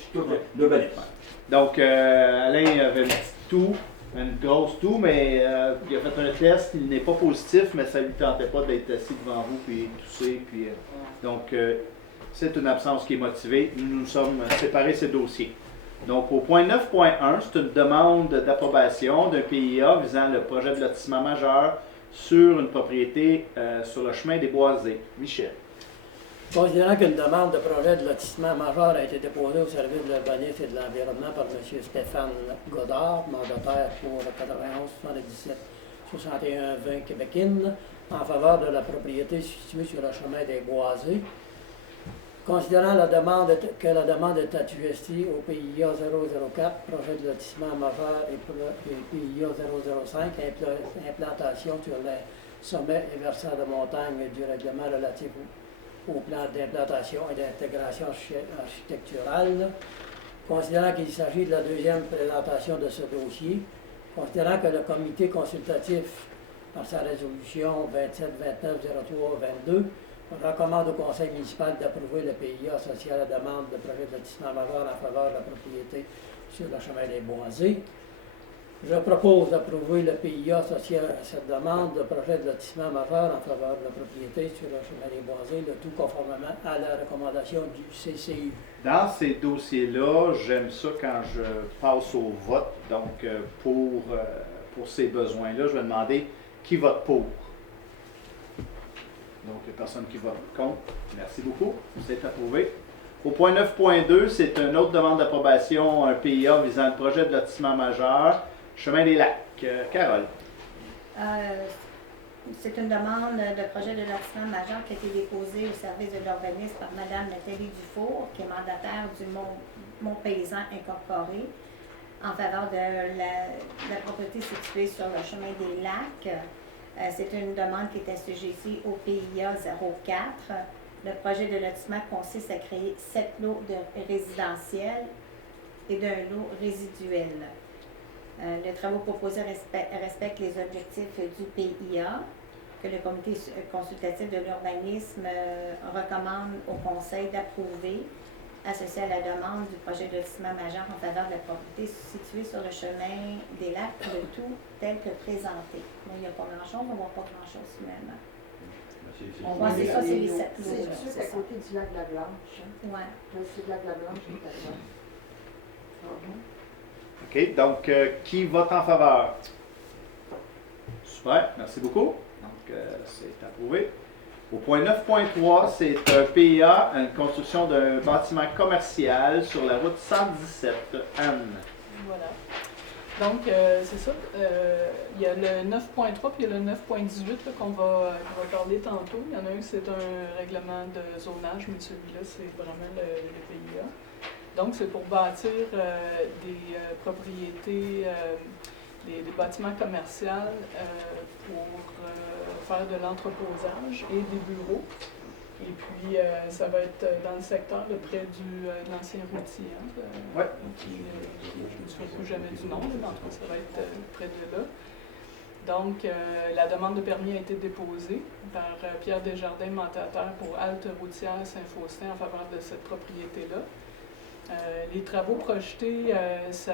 l'urbanisme. Donc, Alain avait une petite toux, une grosse toux, mais il a fait un test, il n'est pas positif, mais ça ne lui tentait pas d'être assis devant vous, puis tousser, puis... donc, c'est une absence qui est motivée. Nous nous sommes séparés ces dossiers. Donc, au point 9.1, c'est une demande d'approbation d'un PIA visant le projet de lotissement majeur sur une propriété sur le chemin des Boisés. Michel. Considérant qu'une demande de projet de lotissement majeur a été déposée au service de l'urbanisme et de l'environnement par M. Stéphane Godard, mandataire pour 91 77 61 20 Québécois, en faveur de la propriété située sur le chemin des Boisés, considérant que la demande est assujettie au PIA 004, projet de lotissement majeur, et PIA 005, implantation sur les sommets et versants de montagne du règlement relatif au plan d'implantation et d'intégration architecturale, considérant qu'il s'agit de la deuxième présentation de ce dossier, considérant que le comité consultatif, par sa résolution 27-29-03-22, recommande au conseil municipal d'approuver le PIA associé à la demande de projet de lotissement majeur en faveur de la propriété sur le chemin des Boisés. Je propose d'approuver le PIA associé à cette demande de projet de lotissement majeur en faveur de la propriété sur le chemin des Boisés, le tout conformément à la recommandation du CCU. Dans ces dossiers-là, j'aime ça quand je passe au vote. Donc, pour ces besoins-là, je vais demander qui vote pour. Donc, les personnes qui votent contre. Merci beaucoup. C'est approuvé. Au point 9.2, c'est une autre demande d'approbation, un PIA visant le projet de lotissement majeur, Chemin des Lacs. Carole. C'est une demande de projet de lotissement majeur qui a été déposée au service de l'urbanisme par Mme Nathalie Dufour, qui est mandataire du Mont Paysan Incorporé, en faveur de la propriété située sur le chemin des Lacs. C'est une demande qui est assujettie au PIA 04. Le projet de lotissement consiste à créer 7 lots de résidentiels et d'un lot résiduel. Les travaux proposés respectent les objectifs du PIA, que le comité consultatif de l'urbanisme recommande au conseil d'approuver, associé à la demande du projet de lotissement majeur en faveur de la propriété située sur le chemin des Lacs, le tout tel que présenté. Là, il n'y a pas grand-chose, on ne voit pas grand-chose finalement. C'est ça, c'est les 7 lots. C'est juste à côté du lac de la Blanche. Oui. C'est le lac de la Blanche qui est à droite. OK. Donc, qui vote en faveur? Super. Merci beaucoup. Donc, c'est approuvé. Au point 9.3, c'est un PIA, une construction d'un bâtiment commercial sur la route 117. Anne. Voilà. Donc, c'est ça. Il y a le 9.3 puis il y a le 9.18 qu'on va parler tantôt. Il y en a un, c'est un règlement de zonage, mais celui-là, c'est vraiment le PIA. Donc, c'est pour bâtir des propriétés, des bâtiments commerciaux pour faire de l'entreposage et des bureaux. Et puis, ça va être dans le secteur de près de l'ancien routier. Ouais. Je ne me souviens plus jamais du nom, mais en tout cas, ça va être près de là. Donc, la demande de permis a été déposée par Pierre Desjardins, mandataire pour Halte routière Saint-Faustin en faveur de cette propriété-là. Les travaux projetés, ça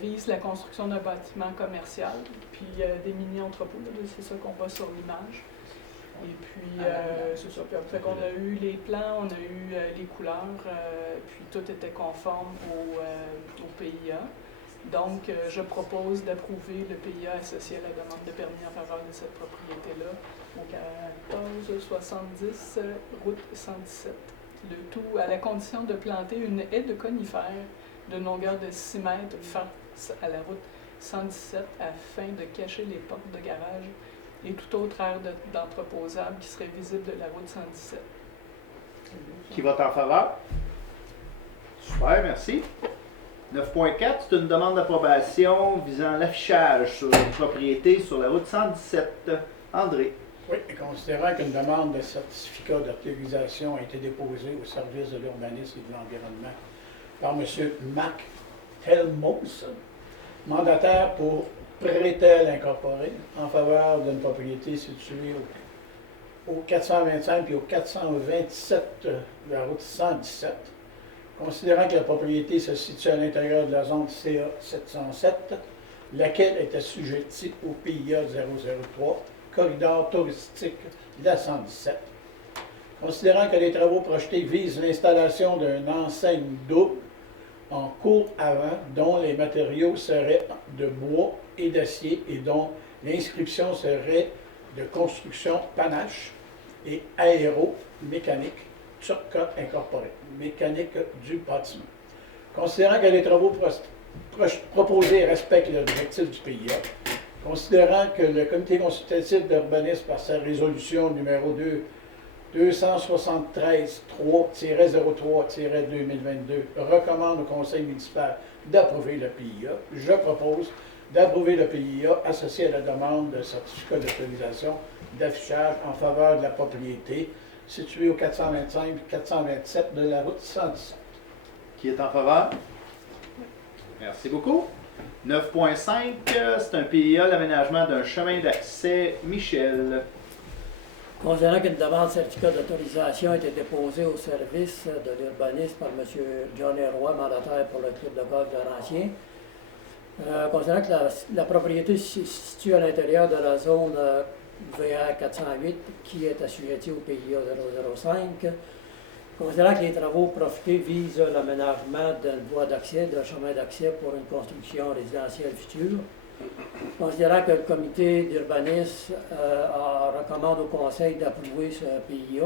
vise la construction d'un bâtiment commercial, puis des mini-entrepôts, c'est ça qu'on voit sur l'image. Et puis, c'est ça. Puis après qu'on a eu les plans, on a eu les couleurs, puis tout était conforme au PIA. Donc, je propose d'approuver le PIA associé à la demande de permis en faveur de cette propriété-là, au 1470 route 117. Le tout à la condition de planter une haie de conifères d'une longueur de 6 mètres face à la route 117 afin de cacher les portes de garage et toute autre aire d'entreposable qui serait visible de la route 117. Qui vote en faveur? Super, merci. 9.4, c'est une demande d'approbation visant l'affichage sur une propriété sur la route 117. André. Oui, et considérant qu'une demande de certificat d'autorisation a été déposée au service de l'urbanisme et de l'environnement par M. Mac Helmos, mandataire pour Prétel Incorporé, en faveur d'une propriété située au 425 et au 427 de la route 117. Considérant que la propriété se situe à l'intérieur de la zone CA 707, laquelle est assujettie au PIA 003, corridor touristique de la 117. Considérant que les travaux projetés visent l'installation d'une enseigne double en cour avant, dont les matériaux seraient de bois et d'acier et dont l'inscription serait de construction panache et aéromécanique Turcotte Incorporée, mécanique du bâtiment. Considérant que les travaux proposés respectent l'objectif du PIA, considérant que le comité consultatif d'urbanisme, par sa résolution numéro 273-3-03-2022, recommande au conseil municipal d'approuver le PIA, je propose d'approuver le PIA associé à la demande de certificat d'autorisation d'affichage en faveur de la propriété située au 425 et 427 de la route 117. Qui est en faveur? Merci beaucoup. 9.5, c'est un PIA, l'aménagement d'un chemin d'accès Michel. Considérant qu'une demande de certificat d'autorisation a été déposée au service de l'urbanisme par M. John Roy, mandataire pour le club de golf de Laurentien, Considérant que la propriété se situe à l'intérieur de la zone VR 408 qui est assujettie au PIA 005, considérant que les travaux profités visent l'aménagement d'une voie d'accès, d'un chemin d'accès pour une construction résidentielle future, considérant que le comité d'urbanisme recommande au conseil d'approuver ce PIA,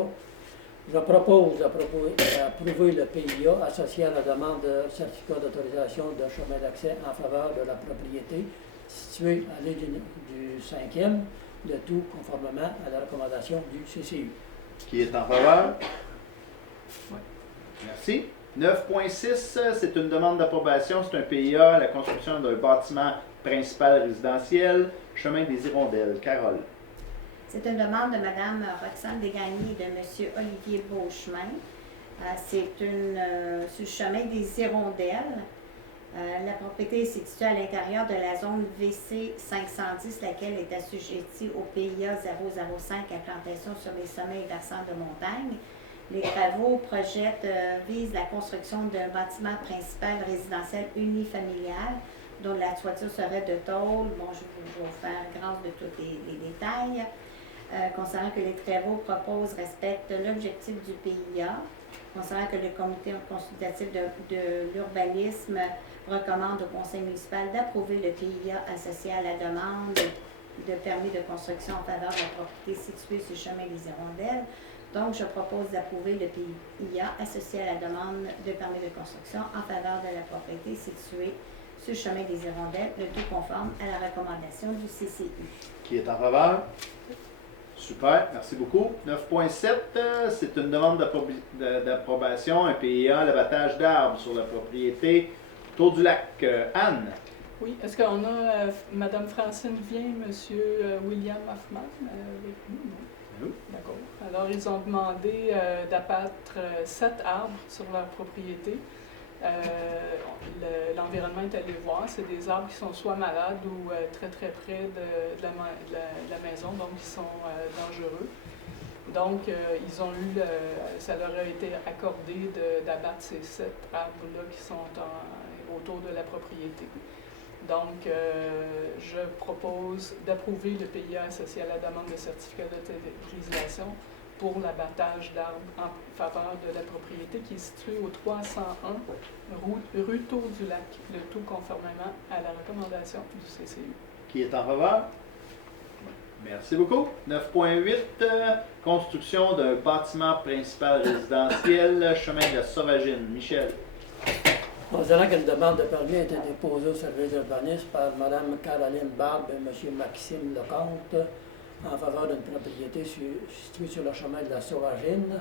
je propose d'approuver le PIA associé à la demande de certificat d'autorisation de chemin d'accès en faveur de la propriété située à l'île du 5e, le tout conformément à la recommandation du CCU. Qui est en faveur? Merci. 9.6, c'est une demande d'approbation. C'est un PIA, la construction d'un bâtiment principal résidentiel, chemin des Hirondelles. Carole. C'est une demande de Mme Roxane Desgagnés et de M. Olivier Beauchemin. C'est sur le chemin des Hirondelles. La propriété est située à l'intérieur de la zone VC 510, laquelle est assujettie au PIA 005 à plantation sur les sommets et versants de montagne. Les travaux visent la construction d'un bâtiment principal résidentiel unifamilial dont la toiture serait de tôle. Bon, je vais vous faire grâce de tous les détails. Considérant que les travaux proposés respectent l'objectif du PIA, considérant que le comité consultatif de l'urbanisme recommande au conseil municipal d'approuver le PIA associé à la demande de permis de construction en faveur de la propriété située sur le chemin des Hirondelles. Donc, je propose d'approuver le PIA associé à la demande de permis de construction en faveur de la propriété située sur le chemin des Hirondelles, le tout conforme à la recommandation du CCU. Qui est en faveur? Super, merci beaucoup. 9.7, c'est une demande d'approbation, un PIA, l'abattage d'arbres sur la propriété autour du lac. Anne? Oui, est-ce qu'on a Mme Francine Vien, M. William Hoffman avec nous? Non? Oui. D'accord. Alors, ils ont demandé d'abattre 7 arbres sur leur propriété. L'environnement est allé voir, c'est des arbres qui sont soit malades ou très très près de la maison, donc ils sont dangereux. Donc ils ont eu, ça leur a été accordé d'abattre ces 7 arbres-là qui sont autour de la propriété. Donc je propose d'approuver le PIA associé à la demande de certificat d'autorisation pour l'abattage d'arbres en faveur de la propriété qui est située au 301 rue Tour du Lac, le tout conformément à la recommandation du CCU. Qui est en faveur? Merci beaucoup. 9.8, construction d'un bâtiment principal résidentiel, chemin de la Sauvagine. Michel. Considérant qu'une demande de permis a été déposée au service d'urbanisme par Mme Caroline Barbe et M. Maxime Lecomte, en faveur d'une propriété située sur le chemin de la Sauvagine.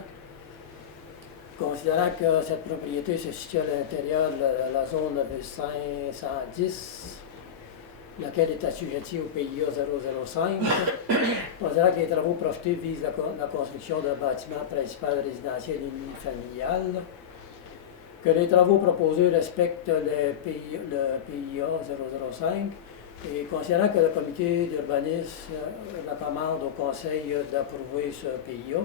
Considérant que cette propriété se situe à l'intérieur de la zone V510, laquelle est assujettie au PIA 005, considérant que les travaux profités visent la construction d'un bâtiment principal résidentiel unifamilial, que les travaux proposés respectent le PIA 005, et considérant que le comité d'urbanisme recommande au conseil d'approuver ce PIA,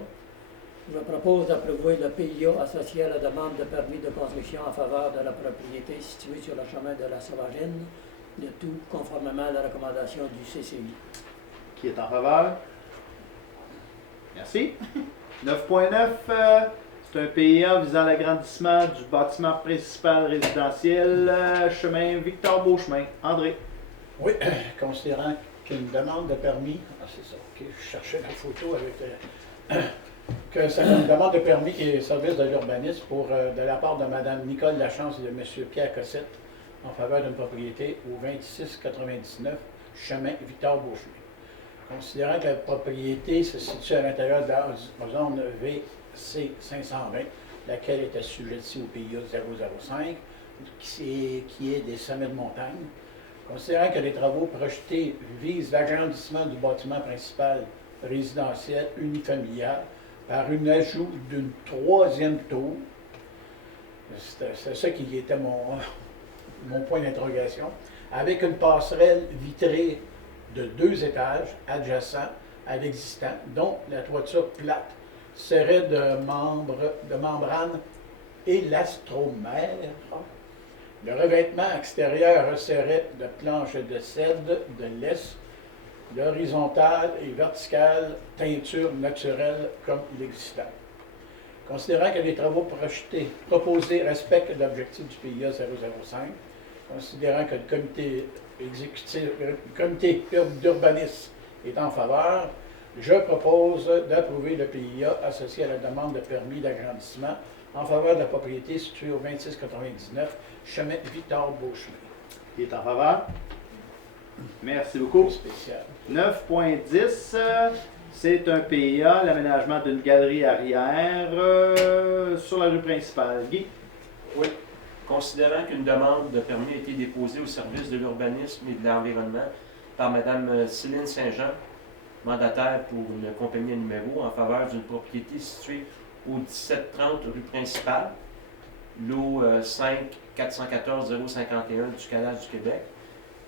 je propose d'approuver le PIA associé à la demande de permis de construction en faveur de la propriété située sur le chemin de la Sauvagine, le tout conformément à la recommandation du CCI. Qui est en faveur? Merci. 9.9, c'est un PIA visant l'agrandissement du bâtiment principal résidentiel, chemin Victor Beauchemin. André. Oui, considérant qu'une demande de permis, c'est ça, ok, je cherchais la photo avec que c'est une demande de permis qui est service de l'urbanisme de la part de Mme Nicole Lachance et de M. Pierre Cossette en faveur d'une propriété au 2699 chemin Victor Beauchemin. Considérant que la propriété se situe à l'intérieur de la zone VC 520, laquelle est assujettie au PIA 005, qui est des sommets de montagne. Considérant que les travaux projetés visent l'agrandissement du bâtiment principal résidentiel unifamilial par un ajout d'une 3e tour, c'est ça qui était mon point d'interrogation, avec une passerelle vitrée de 2 étages adjacents à l'existant, dont la toiture plate serait de membrane élastomère. Le revêtement extérieur resserré de planches de cèdre de l'Est, l'horizontale et verticale teinture naturelle comme l'existant. Considérant que les travaux proposés respectent l'objectif du PIA 005, considérant que le comité d'urbanisme est en faveur, je propose d'approuver le PIA associé à la demande de permis d'agrandissement en faveur de la propriété située au 2699 chemin Victor Beauchemin. Qui est en faveur? Merci beaucoup. Spécial. 9.10, c'est un PIA, l'aménagement d'une galerie arrière sur la rue principale. Guy? Oui. Considérant qu'une demande de permis a été déposée au service de l'urbanisme et de l'environnement par Mme Céline Saint-Jean, mandataire pour une compagnie à numéro en faveur d'une propriété située au 1730 rue principale, lot 5 414 051 du Calage du Québec.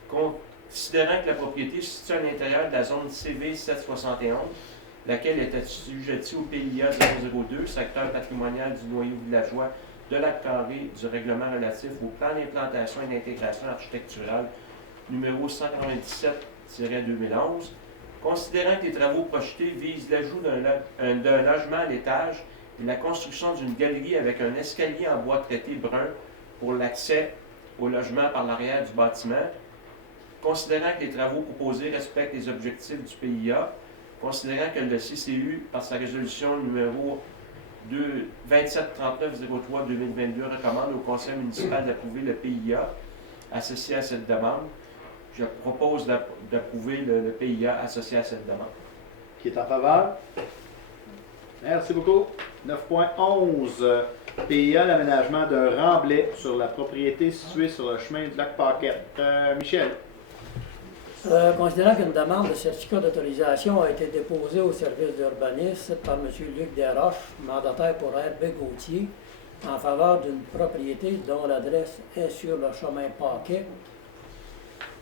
Considérant que la propriété se situe à l'intérieur de la zone CV 771, laquelle est assujettie au PIA 002, secteur patrimonial du noyau villageois de Lac-Carré du règlement relatif au plan d'implantation et d'intégration architecturale numéro 197-2011, considérant que les travaux projetés visent l'ajout d'un logement à l'étage et la construction d'une galerie avec un escalier en bois traité brun pour l'accès au logement par l'arrière du bâtiment, considérant que les travaux proposés respectent les objectifs du PIA, considérant que le CCU, par sa résolution numéro 2739-03-2022, recommande au conseil municipal d'approuver le PIA associé à cette demande, je propose d'approuver le PIA associé à cette demande. Qui est en faveur? Merci beaucoup. 9.11, PIA, l'aménagement d'un remblai sur la propriété située sur le chemin du lac Paquette. Michel? Considérant qu'une demande de certificat d'autorisation a été déposée au service d'urbanisme par M. Luc Desroches, mandataire pour RB Gauthier, en faveur d'une propriété dont l'adresse est sur le chemin Paquet,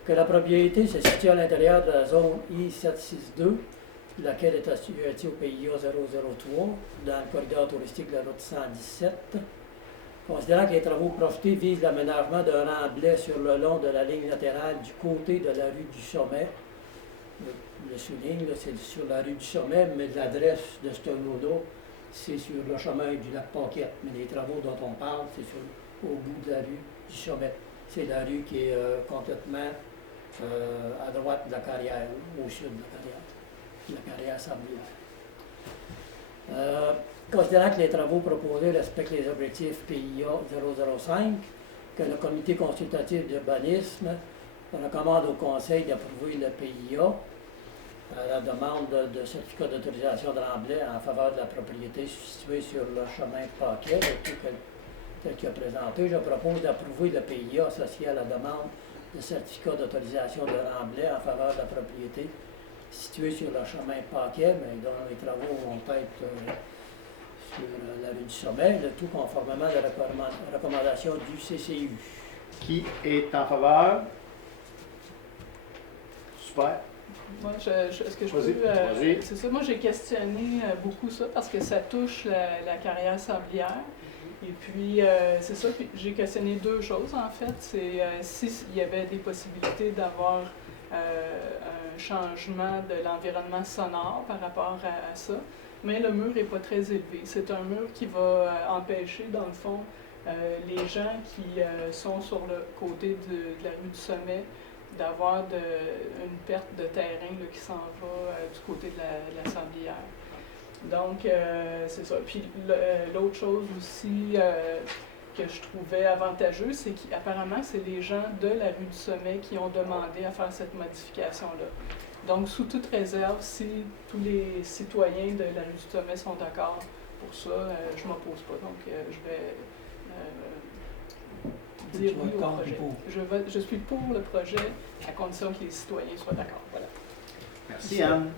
que la propriété se situe à l'intérieur de la zone I-762, laquelle est assujettie au PIA 003, dans le corridor touristique de la route 117. Considérant que les travaux projetés visent l'aménagement d'un remblai sur le long de la ligne latérale du côté de la rue du Sommet, le souligne, c'est sur la rue du Sommet, mais l'adresse de ce lot-là, c'est sur le chemin du lac Paquette. Mais les travaux dont on parle, c'est au bout de la rue du Sommet. C'est la rue qui est complètement à droite de la carrière, au sud de la carrière sablière. Considérant que les travaux proposés respectent les objectifs PIA 005, que le comité consultatif d'urbanisme recommande au conseil d'approuver le PIA à la demande de certificat d'autorisation de remblai en faveur de la propriété située sur le chemin Paquet, tel qu'il a présenté, je propose d'approuver le PIA associé à la demande de certificat d'autorisation de remblai en faveur de la propriété située sur le chemin Paquet, mais dont les travaux vont être sur la rue du Sommet, le tout conformément à la recommandation du CCU. Qui est en faveur? Super. Moi, est-ce que je Vas-y, peux... vas-y. C'est ça, moi j'ai questionné beaucoup ça parce que ça touche la carrière sablière. Et puis, c'est ça, puis j'ai questionné deux choses en fait. C'est s'il y avait des possibilités d'avoir un changement de l'environnement sonore par rapport à ça. Mais le mur n'est pas très élevé. C'est un mur qui va empêcher, dans le fond, les gens qui sont sur le côté de la rue du Sommet d'avoir une perte de terrain là, qui s'en va du côté de la sablière. Donc, c'est ça. Puis l'autre chose aussi que je trouvais avantageux, c'est qu'apparemment, c'est les gens de la rue du Sommet qui ont demandé à faire cette modification-là. Donc, sous toute réserve, si tous les citoyens de la rue du Sommet sont d'accord pour ça, je ne m'oppose pas. Donc, je vais dire oui au projet. Je suis pour le projet, à condition que les citoyens soient d'accord. Voilà. Merci, Anne.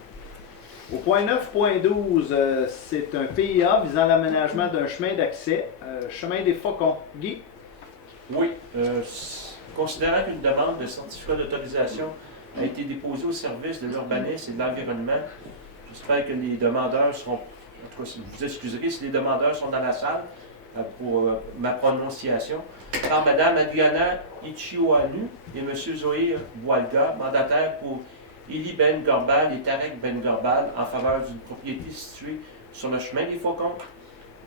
Au point 9.12, c'est un PIA visant l'aménagement d'un chemin d'accès, chemin des Faucons. Guy? Oui. Considérant qu'une demande de certificat d'autorisation a été déposée au service de l'urbanisme et de l'environnement, j'espère que les demandeurs seront... En tout cas, vous excuserez si les demandeurs sont dans la salle. pour ma prononciation, par Mme Adriana Ichioanu et M. Zoé Boualga, mandataires pour Ili Ben Gorbal et Tarek Ben Gorbal en faveur d'une propriété située sur le chemin des Faucons,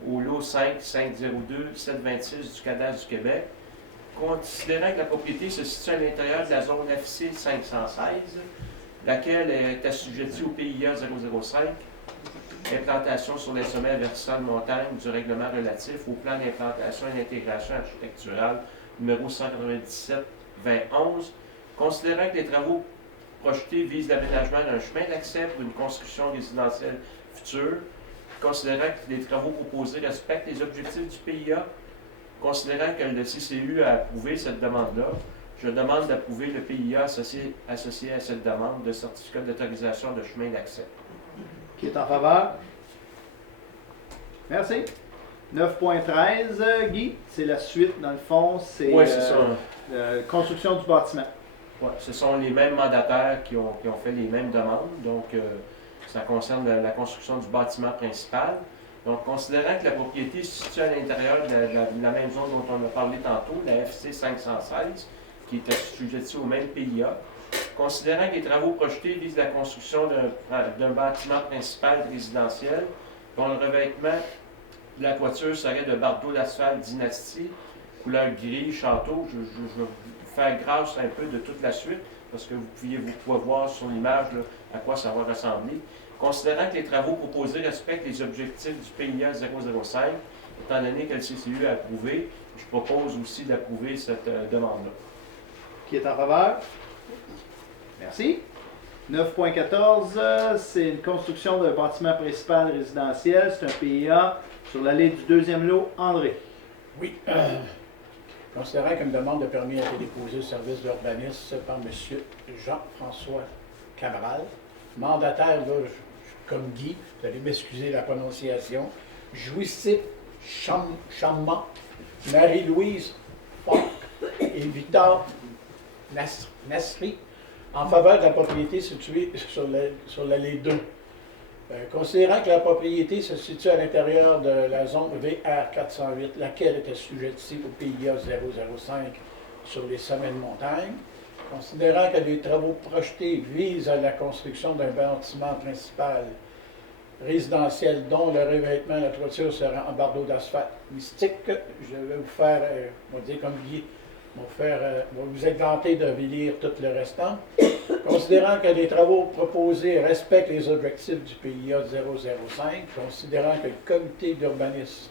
au lot 5-502-726 du cadastre du Québec, considérant que la propriété se situe à l'intérieur de la zone FC 516, laquelle est assujettie au PIA 005, implantation sur les sommets versants de montagne du règlement relatif au plan d'implantation et d'intégration architecturale numéro 197-2011, considérant que les travaux projetés visent l'aménagement d'un chemin d'accès pour une construction résidentielle future, considérant que les travaux proposés respectent les objectifs du PIA, considérant que le CCU a approuvé cette demande-là, je demande d'approuver le PIA associé à cette demande de certificat d'autorisation de chemin d'accès. Qui est en faveur? Merci. 9.13, Guy, c'est la suite, dans le fond, c'est Oui, c'est ça. Construction du bâtiment. Ouais, ce sont les mêmes mandataires qui ont fait les mêmes demandes. Donc, ça concerne la construction du bâtiment principal. Donc, considérant que la propriété est située à l'intérieur de la même zone dont on a parlé tantôt, la FC 516, qui est assujettie au même PIA, considérant que les travaux projetés visent la construction d'un bâtiment principal résidentiel dont le revêtement de la toiture serait de bardeaux d'asphalte Dynastie, couleur gris, château. Je vais vous faire grâce un peu de toute la suite, parce que vous pouvez voir sur l'image à quoi ça va ressembler. Considérant que les travaux proposés respectent les objectifs du PIA 005, étant donné que le CCU a approuvé, je propose aussi d'approuver cette demande-là. Qui est en faveur? Merci. 9.14, c'est une construction d'un bâtiment principal résidentiel. C'est un PIA sur l'allée du deuxième lot. André. Oui. Considérant qu'une demande de permis a été déposée au service d'urbanisme par M. Jean-François Cabral, mandataire, là, comme Guy, vous allez m'excuser la prononciation, Jouissif Chamman, Marie-Louise Falk et Victor Nasri, en faveur de la propriété située sur l'allée 2. Considérant que la propriété se situe à l'intérieur de la zone VR 408, laquelle est assujettie au PIA 005 sur les sommets de montagne, considérant que les travaux projetés visent à la construction d'un bâtiment principal résidentiel dont le revêtement de la toiture sera en bardeaux d'asphalte mystique, je vais vous faire, on va dire comme Guy, vous êtes tenté de lire tout le restant. Considérant que les travaux proposés respectent les objectifs du PIA 005, considérant que le comité d'urbanisme,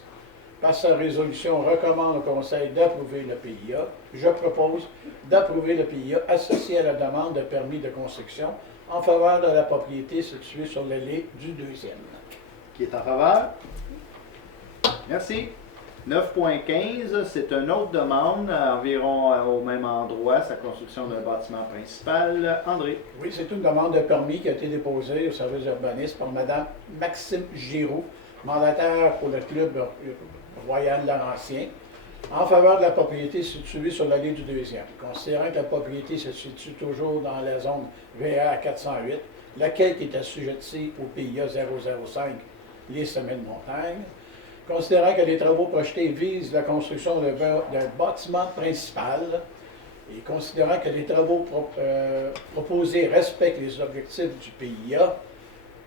par sa résolution, recommande au Conseil d'approuver le PIA, je propose d'approuver le PIA associé à la demande de permis de construction en faveur de la propriété située sur l'allée du deuxième. Qui est en faveur? Merci. 9.15, c'est une autre demande, environ au même endroit, sa construction d'un bâtiment principal. André. Oui, c'est une demande de permis qui a été déposée au service urbanisme par Mme Maxime Giroux, mandataire pour le club Royal Laurentien, en faveur de la propriété située sur l'allée du deuxième. Considérant que la propriété se situe toujours dans la zone VR 408, laquelle est assujettie au PIA 005, les sommets de montagne, considérant que les travaux projetés visent la construction d'un bâtiment principal et considérant que les travaux proposés respectent les objectifs du PIA,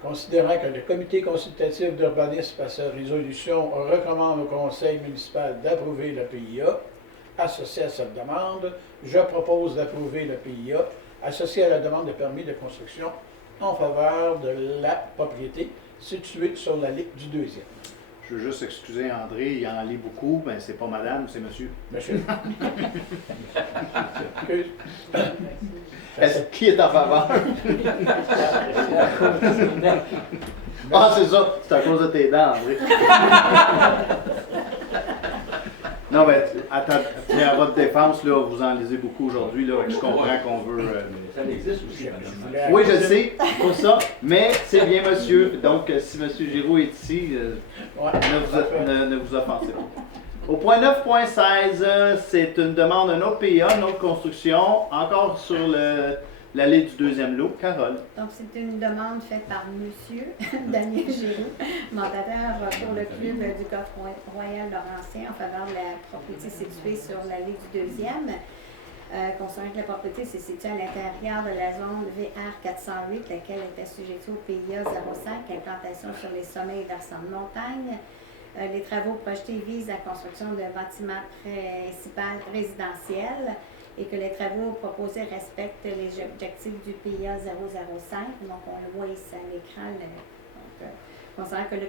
considérant que le comité consultatif d'urbanisme, par sa résolution, recommande au conseil municipal d'approuver le PIA, associé à cette demande, je propose d'approuver le PIA, associé à la demande de permis de construction en faveur de la propriété située sur la ligne du deuxième. Je veux juste excuser André, il en lit beaucoup, mais c'est pas madame, c'est monsieur. Monsieur. Qui est en faveur? Ah, c'est ça, c'est à cause de tes dents, André. Non, mais attends, à votre défense, là, vous en lisez beaucoup aujourd'hui, là, je comprends qu'on veut... Ça existe aussi. Oui, je le sais, pour ça, mais c'est bien monsieur, donc si monsieur Giroux est ici, ne vous offensez pas. Au point 9.16, c'est une demande d'un autre PIA, une autre construction, encore sur L'allée du deuxième lot, Carole. Donc, c'est une demande faite par monsieur Daniel Giroux, mandataire pour le club du Golf Royal Laurentien en faveur de la propriété située sur l'allée du deuxième. Concernant que la propriété s'est située à l'intérieur de la zone VR 408, laquelle est assujettie au PIA 05, implantation sur les sommets et versants de montagne. Les travaux projetés visent la construction d'un bâtiment principal résidentiel et que les travaux proposés respectent les objectifs du PIA 005. Donc, on le voit ici à l'écran. Concernant que le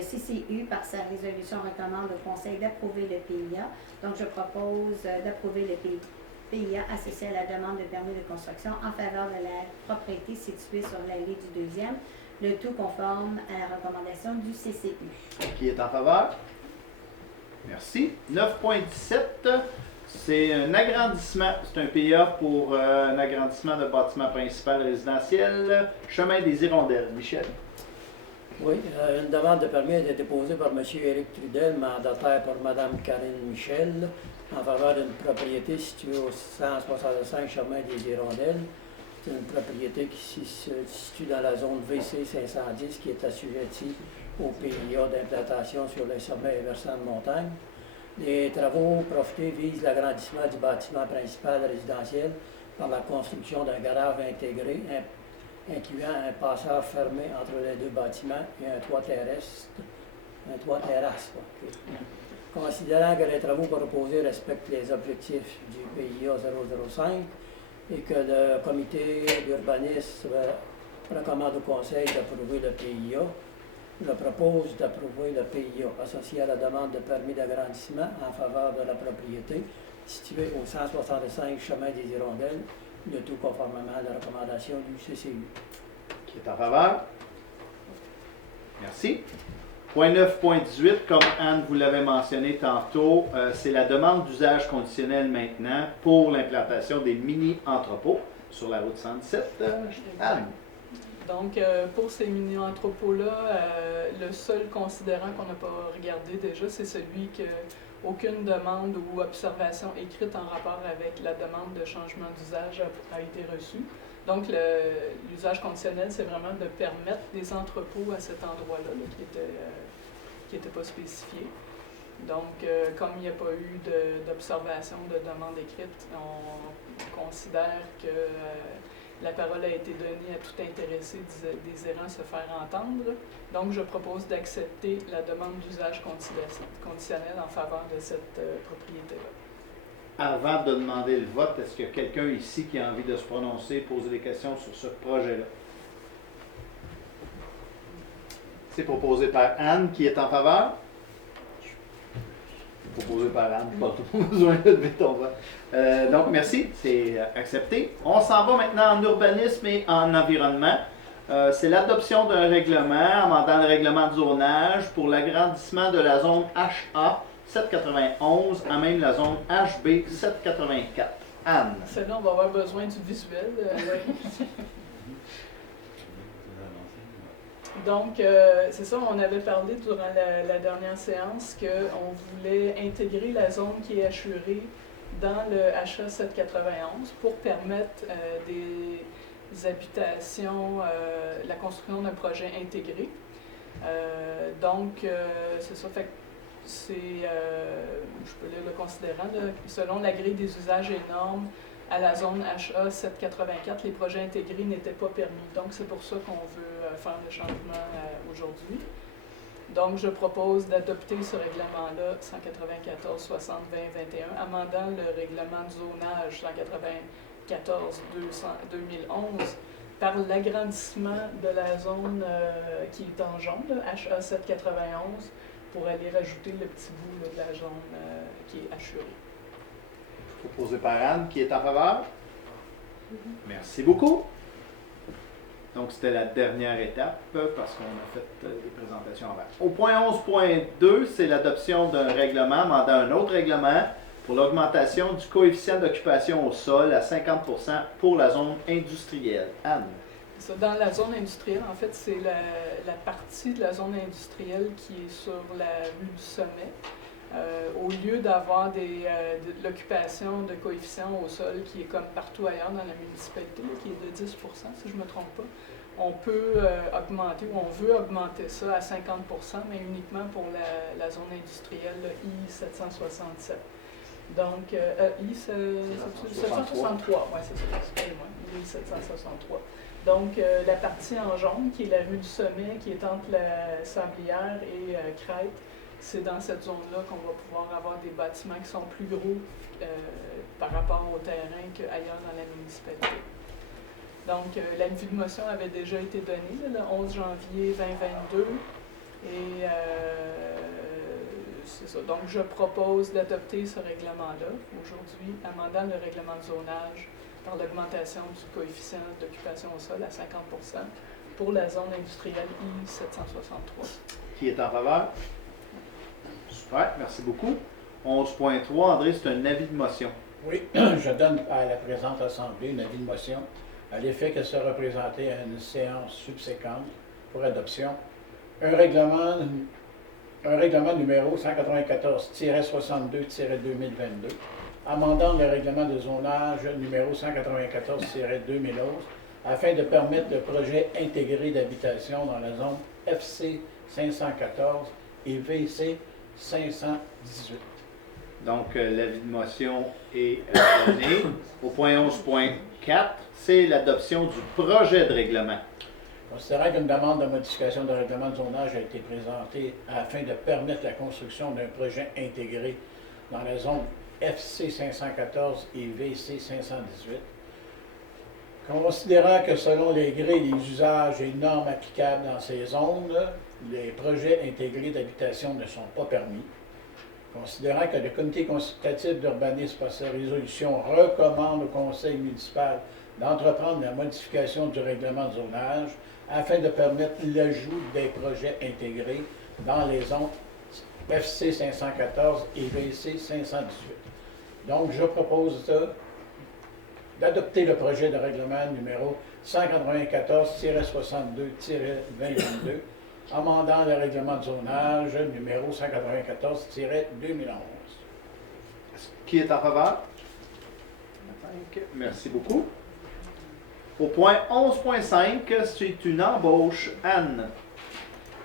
CCU, par sa résolution, recommande au Conseil d'approuver le PIA. Donc, je propose d'approuver le PIA associé à la demande de permis de construction en faveur de la propriété située sur l'allée du deuxième, le tout conforme à la recommandation du CCU. Qui est en faveur? Merci. 9.17, c'est un agrandissement. C'est un PIA pour un agrandissement de bâtiment principal résidentiel, chemin des Hirondelles. Michel. Oui, une demande de permis a été déposée par M. Éric Trudel, mandataire pour Mme Karine Michel, en faveur d'une propriété située au 165 chemin des Hirondelles. C'est une propriété qui se situe dans la zone VC 510 qui est assujettie au PIA d'implantation sur les sommets et versants de montagne. Les travaux profités visent l'agrandissement du bâtiment principal résidentiel par la construction d'un garage intégré incluant un passage fermé entre les deux bâtiments et un toit terrasse. Considérant que les travaux proposés respectent les objectifs du PIA 005 et que le comité d'urbanisme recommande au Conseil d'approuver le PIA, je propose d'approuver le PIA associé à la demande de permis d'agrandissement en faveur de la propriété située au 165 chemin des Hirondelles, le tout conformément à la recommandation du CCU. Qui est en faveur? Merci. Point 9.18, comme Anne vous l'avait mentionné tantôt, c'est la demande d'usage conditionnel maintenant pour l'implantation des mini-entrepôts sur la route 117. Anne. Donc, pour ces mini-entrepôts-là, le seul considérant qu'on n'a pas regardé déjà, c'est celui qu'aucune demande ou observation écrite en rapport avec la demande de changement d'usage a été reçue. Donc, l'usage conditionnel, c'est vraiment de permettre des entrepôts à cet endroit-là qui n'était pas spécifié. Donc, comme il n'y a pas eu d'observation, de demande écrite, on considère que la parole a été donnée à tout intéressé désirant se faire entendre. Donc, je propose d'accepter la demande d'usage conditionnel en faveur de cette propriété-là. Avant de demander le vote, est-ce qu'il y a quelqu'un ici qui a envie de se prononcer, poser des questions sur ce projet-là? C'est proposé par Anne, qui est en faveur. Proposé par Anne, pas besoin de lever ton vote. Donc, merci, c'est accepté. On s'en va maintenant en urbanisme et en environnement. C'est l'adoption d'un règlement amendant le règlement de zonage pour l'agrandissement de la zone HA 791 à même la zone HB 784. Anne. Celle-là, on va avoir besoin du visuel. Donc, c'est ça, on avait parlé durant la dernière séance qu'on voulait intégrer la zone qui est assurée dans le HA 791 pour permettre des habitations, la construction d'un projet intégré. Donc, c'est ça, fait c'est, je peux lire le considérant, selon la grille des usages et normes, à la zone HA 784, les projets intégrés n'étaient pas permis. Donc, c'est pour ça qu'on veut faire le changement aujourd'hui. Donc, je propose d'adopter ce règlement-là, 194-60-20-21, amendant le règlement de zonage 194-2011 par l'agrandissement de la zone qui est en jaune, HA 791, pour aller rajouter le petit bout de la zone qui est assurée. Proposé par Anne, qui est en faveur. Merci beaucoup. Donc, c'était la dernière étape parce qu'on a fait des présentations avant. Au point 11.2, c'est l'adoption d'un règlement amendant un autre règlement pour l'augmentation du coefficient d'occupation au sol à 50 % pour la zone industrielle. Anne. Ça, dans la zone industrielle, en fait, c'est la partie de la zone industrielle qui est sur la rue du Sommet. Au lieu d'avoir de l'occupation de coefficient au sol qui est comme partout ailleurs dans la municipalité, qui est de 10 si je ne me trompe pas, on peut augmenter, ou on veut augmenter ça à 50 mais uniquement pour la zone industrielle I-767. Donc, I-763, oui, c'est ça, excusez-moi, I-763. Donc, la partie en jaune, qui est la rue du Sommet, qui est entre la Sablière et Crête, c'est dans cette zone-là qu'on va pouvoir avoir des bâtiments qui sont plus gros par rapport au terrain qu'ailleurs dans la municipalité. Donc, l'avis de motion avait déjà été donné le 11 janvier 2022 et c'est ça. Donc, je propose d'adopter ce règlement-là aujourd'hui, amendant le règlement de zonage par l'augmentation du coefficient d'occupation au sol à 50 pour la zone industrielle I-763. Qui est en faveur? Super, merci beaucoup. 11.3, André, c'est un avis de motion. Oui, je donne à la présente Assemblée un avis de motion à l'effet que sera présenté à une séance subséquente pour adoption un règlement numéro 194-72-2022, amendant le règlement de zonage numéro 194-2011 afin de permettre le projet intégré d'habitation dans la zone FC 514 et VC 518. Donc, l'avis de motion est donné. Au point 11.4, c'est l'adoption du projet de règlement. Considérant qu'une demande de modification de règlement de zonage a été présentée afin de permettre la construction d'un projet intégré dans la zone FC 514 et VC 518, considérant que selon les grés des usages et normes applicables dans ces zones, les projets intégrés d'habitation ne sont pas permis, considérant que le comité consultatif d'urbanisme par sa résolution recommande au conseil municipal d'entreprendre la modification du règlement de zonage afin de permettre l'ajout des projets intégrés dans les zones FC 514 et VC 518. Donc, je propose d'adopter le projet de règlement numéro 194-62-2022, amendant le règlement de zonage numéro 194-2011. Qui est en faveur? Merci beaucoup. Au point 11.5, c'est une embauche. Anne.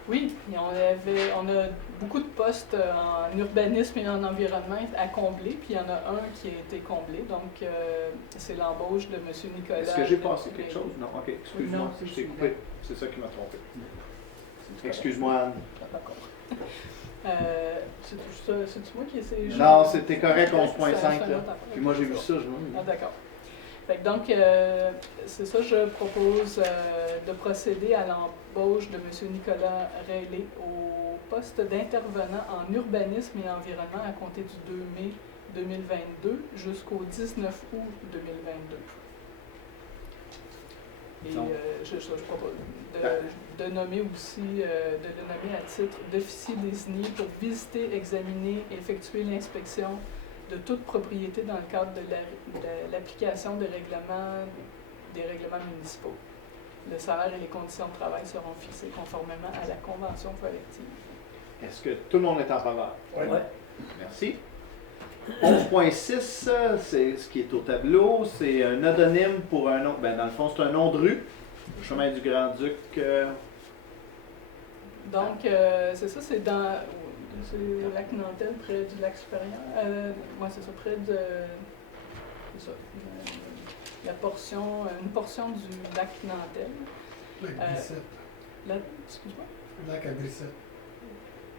Oui, on a beaucoup de postes en urbanisme et en environnement à combler, puis il y en a un qui a été comblé, donc c'est l'embauche de M. Nicolas. Est-ce que j'ai passé quelque chose? Non, ok, excuse-moi, Non, je c'est t'ai celui-là. coupé. C'est ça qui m'a trompé. Excuse-moi, Anne. D'accord. C'est moi qui essaie. Non, c'était correct, 11.5 C'est un là. autre affaire. Puis moi, j'ai vu ça, je me Ah, d'accord. Fait que donc, c'est ça, je propose de procéder à l'embauche de M. Nicolas Reilly au poste d'intervenant en urbanisme et environnement à compter du 2 mai 2022 jusqu'au 19 août 2022. Et je propose de nommer aussi, de le nommer à titre d'officier désigné pour visiter, examiner, effectuer l'inspection de toute propriété dans le cadre de l'application des règlements municipaux. Le salaire et les conditions de travail seront fixés conformément à la convention collective. Est-ce que tout le monde est en faveur? Oui. Merci. 11.6, c'est ce qui est au tableau. C'est un adonyme pour un nom. Ben, dans le fond, c'est un nom de rue. Le chemin du Grand-Duc. Donc, c'est ça, c'est dans... C'est le lac Nantel, près du lac supérieur. Moi, c'est ça, près de... C'est ça. Une portion du lac Nantel. Lac Brissette. Excuse-moi? Le lac à Brissette.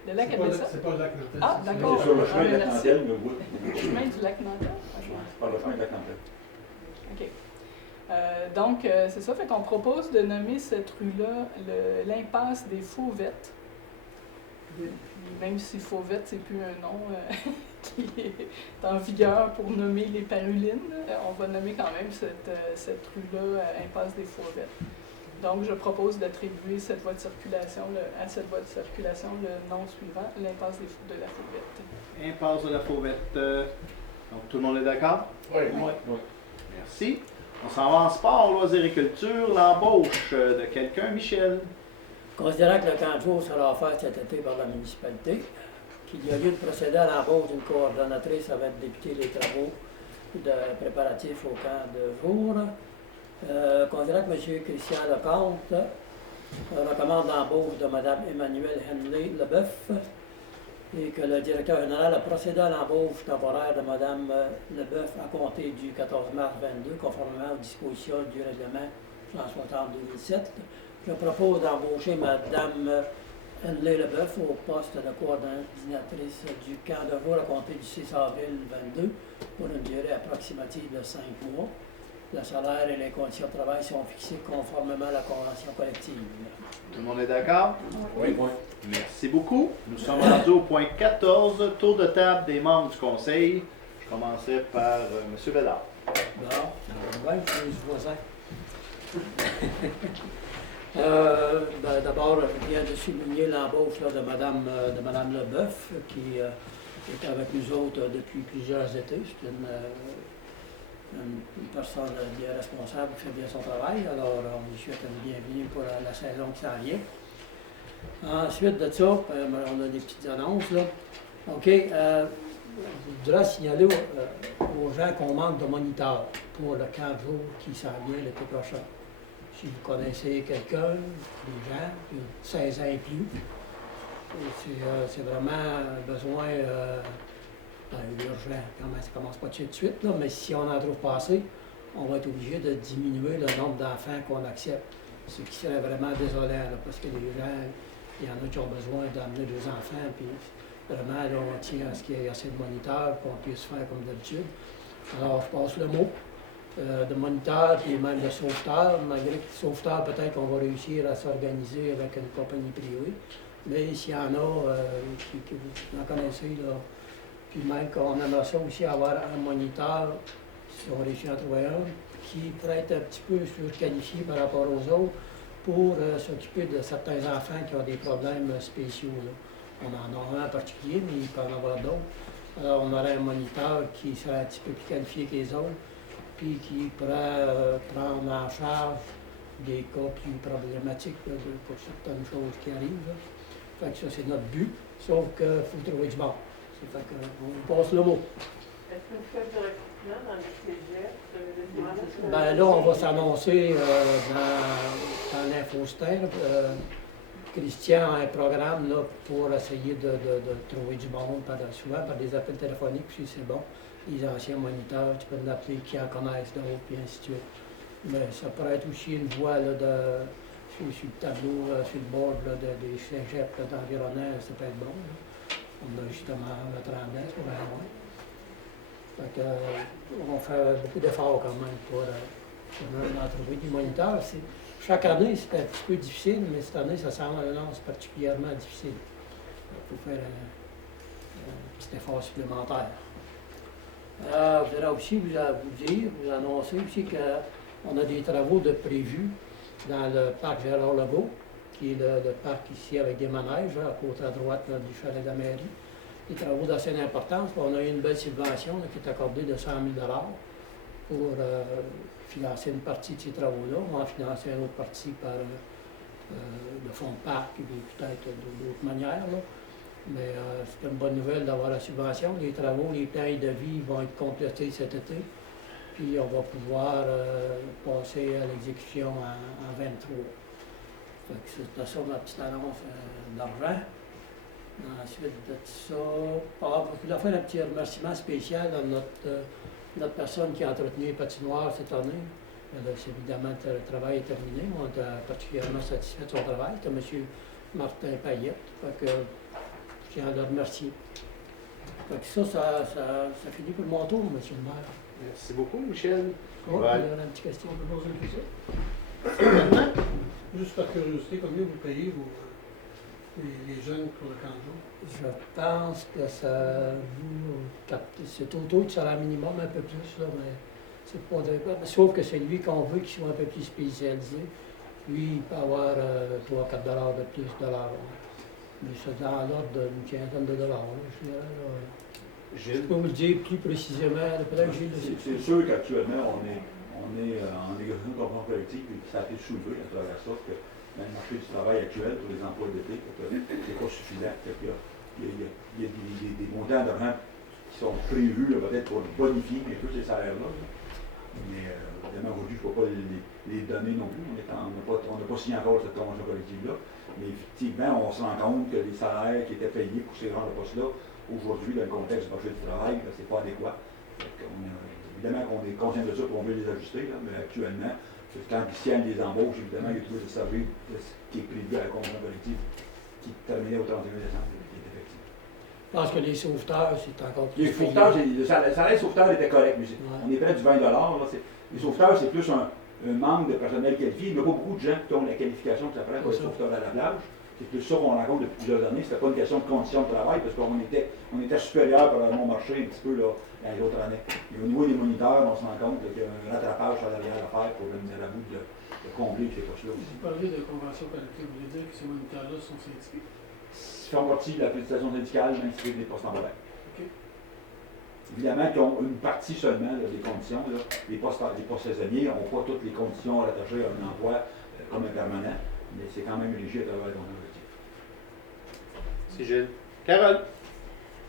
Le lac à Brissette? C'est pas le lac Nantel. Ah, d'accord. Sur le chemin de la merci. Cantelle, mais oui. Le chemin du lac Nantel? Par le chemin de la Cantelle. OK. Donc, c'est ça, fait qu'on propose de nommer cette rue-là l'impasse des Fauvettes. Même si Fauvette, c'est plus un nom qui est en vigueur pour nommer les Parulines, on va nommer quand même cette rue-là impasse des Fauvettes. Donc, je propose d'attribuer cette voie de circulation, à cette voie de circulation le nom suivant, l'impasse de la Fauvette. Impasse de la Fauvette. Donc, tout le monde est d'accord? Oui. Oui. Merci. On s'en va en sport, loisirs et culture. L'embauche de quelqu'un, Michel. Considérant que le camp de jour sera offert cet été par la municipalité, qu'il y a lieu de procéder à l'embauche d'une coordonnatrice avant de débuter les travaux de préparatifs au camp de jour. Considérant que M. Christian Lecomte recommande l'embauche de Mme Emmanuelle Henley Leboeuf et que le directeur général a procédé à l'embauche temporaire de Mme Leboeuf à compter du 14 mars 2022, conformément aux dispositions du règlement 160-2007. Je propose d'embaucher Mme Henley Leboeuf au poste de coordinatrice du camp de jour à compter du 6 avril 2022 pour une durée approximative de 5 mois. Le salaire et les conditions de travail sont fixés conformément à la convention collective. Tout le monde est d'accord? Oui. Merci beaucoup. Nous sommes rendus au point 14, tour de table des membres du conseil. Je commencerai par M. Bédard. Bon, je suis voisin. D'abord, je viens de souligner l'embauche de Mme Leboeuf, qui est avec nous autres depuis plusieurs étés. C'est une personne bien responsable qui fait bien son travail. Alors, on lui souhaite une bienvenue pour la saison qui s'en vient. Ensuite de ça, on a des petites annonces. Là. OK. Je voudrais signaler aux gens qu'on manque de moniteurs pour le camp de jour qui s'en vient l'été prochain. Si vous connaissez quelqu'un, des gens, de 16 ans et plus, c'est vraiment un besoin urgent. Ça ne commence pas tout de suite, là, mais si on en trouve pas assez, on va être obligé de diminuer le nombre d'enfants qu'on accepte. Ce qui serait vraiment désolant, là, parce que les gens, il y en a qui ont besoin d'amener des enfants, puis vraiment, là, on tient à ce qu'il y ait assez de moniteurs, qu'on puisse faire comme d'habitude. Alors, je passe le mot. De moniteurs et même de sauveteurs, malgré que sauveteurs, peut-être qu'on va réussir à s'organiser avec une compagnie privée. Mais s'il y en a qui vous en connaissez, là, puis même qu'on aimerait ça aussi avoir un moniteur, si on réussit à trouver un, qui pourrait être un petit peu surqualifié par rapport aux autres pour s'occuper de certains enfants qui ont des problèmes spéciaux. Là. On en a un en particulier, mais il peut en avoir d'autres. Alors on aurait un moniteur qui serait un petit peu plus qualifié que les autres, puis qui pourrait prendre en charge des cas plus problématiques là, pour certaines choses qui arrivent. Là. Fait que ça, c'est notre but, sauf qu'il faut trouver du bon. Fait qu'on passe le mot. Est-ce que vous faites du recrutement dans les cégeps? Ben là, on va s'annoncer dans l'Infostin. Christian a un programme là, pour essayer de trouver du monde, souvent par des appels téléphoniques, puis c'est bon. Les anciens moniteurs, tu peux l'appeler qui en connaissent d'autres, puis ainsi de suite. Mais ça pourrait être aussi une voie là, sur le tableau, sur le bord là, des cégeps d'environnants, ça peut être bon. Là. On a justement le 30 ans, c'est vraiment loin. Fait que, on fait beaucoup d'efforts quand même pour en trouver des moniteurs. Chaque année, c'est un petit peu difficile, mais cette année, ça s'annonce particulièrement difficile. Il faut faire un petit effort supplémentaire. Je voudrais aussi vous annoncer aussi qu'on a des travaux de prévus dans le parc Gérard Legault, qui est le parc ici avec des manèges, à côté à droite là, du chalet de la mairie. Des travaux d'assez importance. On a eu une belle subvention là, qui est accordée de 100 000 pour financer une partie de ces travaux-là. On va en financer une autre partie par le fonds de parc et peut-être d'autres manières. Là. Mais c'est une bonne nouvelle d'avoir la subvention. Les travaux, les plans de vie vont être complétés cet été. Puis on va pouvoir passer à l'exécution en 23. C'était ça ma petite annonce d'argent. Ensuite de ça, je voulais faire un petit remerciement spécial à notre personne qui a entretenu les patinoires cette année. C'est évidemment, le travail est terminé. On est particulièrement satisfait de son travail. C'est M. Martin Payette. Je tiens à le remercier. Ça finit pour mon tour, M. le maire. Merci beaucoup, Michel. Il y a une petite question. On peut poser une question? Juste par curiosité, combien vous payez les jeunes pour le camp de jour? Je pense que c'est autour du salaire minimum, un peu plus, là, mais c'est pas sauf que c'est lui qu'on veut qu'il soit un peu plus spécialisé. Lui, il peut avoir 3-4 $ de plus de l'heure. Mais c'est dans l'ordre d'une quinzaine de dollars, je dirais. Je peux vous le dire plus précisément. Peut-être que c'est sûr qu'actuellement, on est en négociation de convention collective et ça a été soulevé à travers ça que le marché du travail actuel pour les emplois d'été, c'est pas suffisant. il y a des montants d'argent qui sont prévus peut-être pour bonifier un peu ces salaires-là. Mais évidemment, aujourd'hui, je ne peux pas les donner non plus. On n'a pas signé encore cette convention collective-là. Mais effectivement, on se rend compte que les salaires qui étaient payés pour ces grands postes-là, aujourd'hui, dans le contexte du marché du travail, ce n'est pas adéquat. Évidemment qu'on est conscient de ça et qu'on veut les ajuster, là, mais actuellement, quand il signe des embauches, évidemment, il y a toujours le service de ce qui est prévu à la convention collective qui terminait au 31 décembre, qui est effectif. Je pense que les sauveteurs, c'est encore plus. Les sauveteurs, le salaire sauveteur était correct, mais on est près du 20 là, les sauveteurs, c'est plus un manque de personnel qualifié. Il n'y a pas beaucoup de gens qui ont la qualification que ça prend pour être sauveteur à la plage. C'est plus ça qu'on rencontre depuis plusieurs années. Ce n'était pas une question de conditions de travail, parce qu'on était supérieur par rapport au marché un petit peu là, dans les autres années. Et au niveau des moniteurs, on se rend compte qu'il y a un rattrapage salarial à faire pour venir à bout de combler ces postes-là aussi. Vous parlez de convention collective, vous voulez dire que ces moniteurs-là sont syndiqués? Ils font partie de la prestation syndicale d'inscrire des postes temporaires. OK. Évidemment qu'ils ont une partie seulement des conditions. Là. Les postes saisonniers n'ont pas toutes les conditions rattachées à un emploi comme un permanent, mais c'est quand même éligible à travers ton objectif. C'est Gilles. Carole.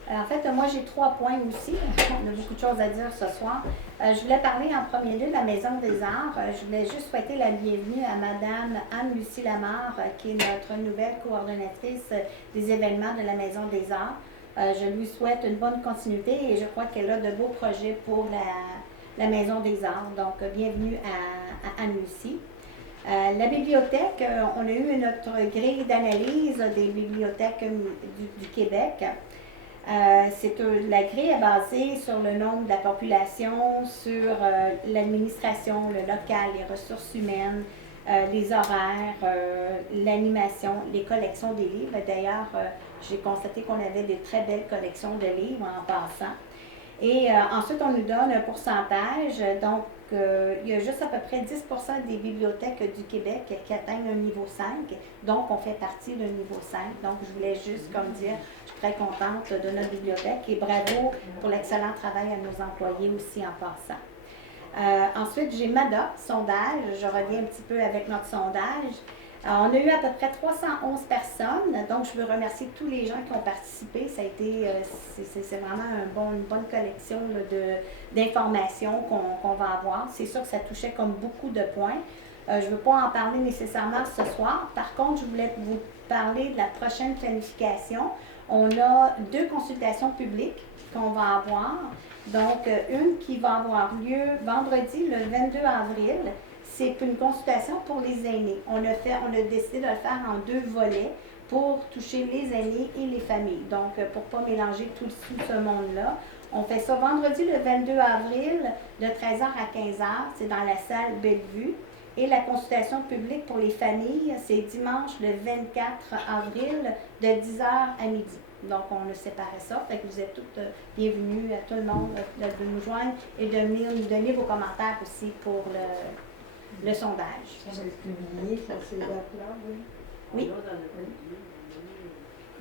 En fait, moi, j'ai 3 points aussi. On a beaucoup de choses à dire ce soir. Je voulais parler en premier lieu de la Maison des Arts. Je voulais juste souhaiter la bienvenue à Madame Anne-Lucie Lamarre, qui est notre nouvelle coordonnatrice des événements de la Maison des Arts. Je lui souhaite une bonne continuité et je crois qu'elle a de beaux projets pour la Maison des Arts. Donc, bienvenue à Anne-Lucie. La bibliothèque, on a eu notre grille d'analyse des bibliothèques du Québec. La grille est basée sur le nombre de la population, sur l'administration, le local, les ressources humaines, les horaires, l'animation, les collections des livres. D'ailleurs, j'ai constaté qu'on avait des très belles collections de livres en passant. Et ensuite, on nous donne un pourcentage. Donc, il y a juste à peu près 10 des bibliothèques du Québec qui atteignent un niveau 5. Donc, on fait partie d'un niveau 5. Donc, je voulais juste comme dire, je suis très contente de notre bibliothèque et bravo pour l'excellent travail à nos employés aussi en passant. Ensuite, j'ai MADA, sondage. Je reviens un petit peu avec notre sondage. On a eu à peu près 311 personnes, donc je veux remercier tous les gens qui ont participé. Ça a été, c'est vraiment une bonne collection d'informations qu'on va avoir. C'est sûr que ça touchait comme beaucoup de points. Je ne veux pas en parler nécessairement ce soir. Par contre, je voulais vous parler de la prochaine planification. On a 2 consultations publiques qu'on va avoir. Donc, une qui va avoir lieu vendredi, le 22 avril. C'est une consultation pour les aînés. On a décidé de le faire en 2 volets pour toucher les aînés et les familles. Donc, pour ne pas mélanger tout ce monde-là. On fait ça vendredi le 22 avril de 13h à 15h. C'est dans la salle Bellevue. Et la consultation publique pour les familles, c'est dimanche le 24 avril de 10h à midi. Donc, on a séparé ça. Fait que vous êtes toutes bienvenus à tout le monde de nous joindre et de venir nous donner vos commentaires aussi pour le sondage. Ça va être publié, ça, c'est là, oui. Oui.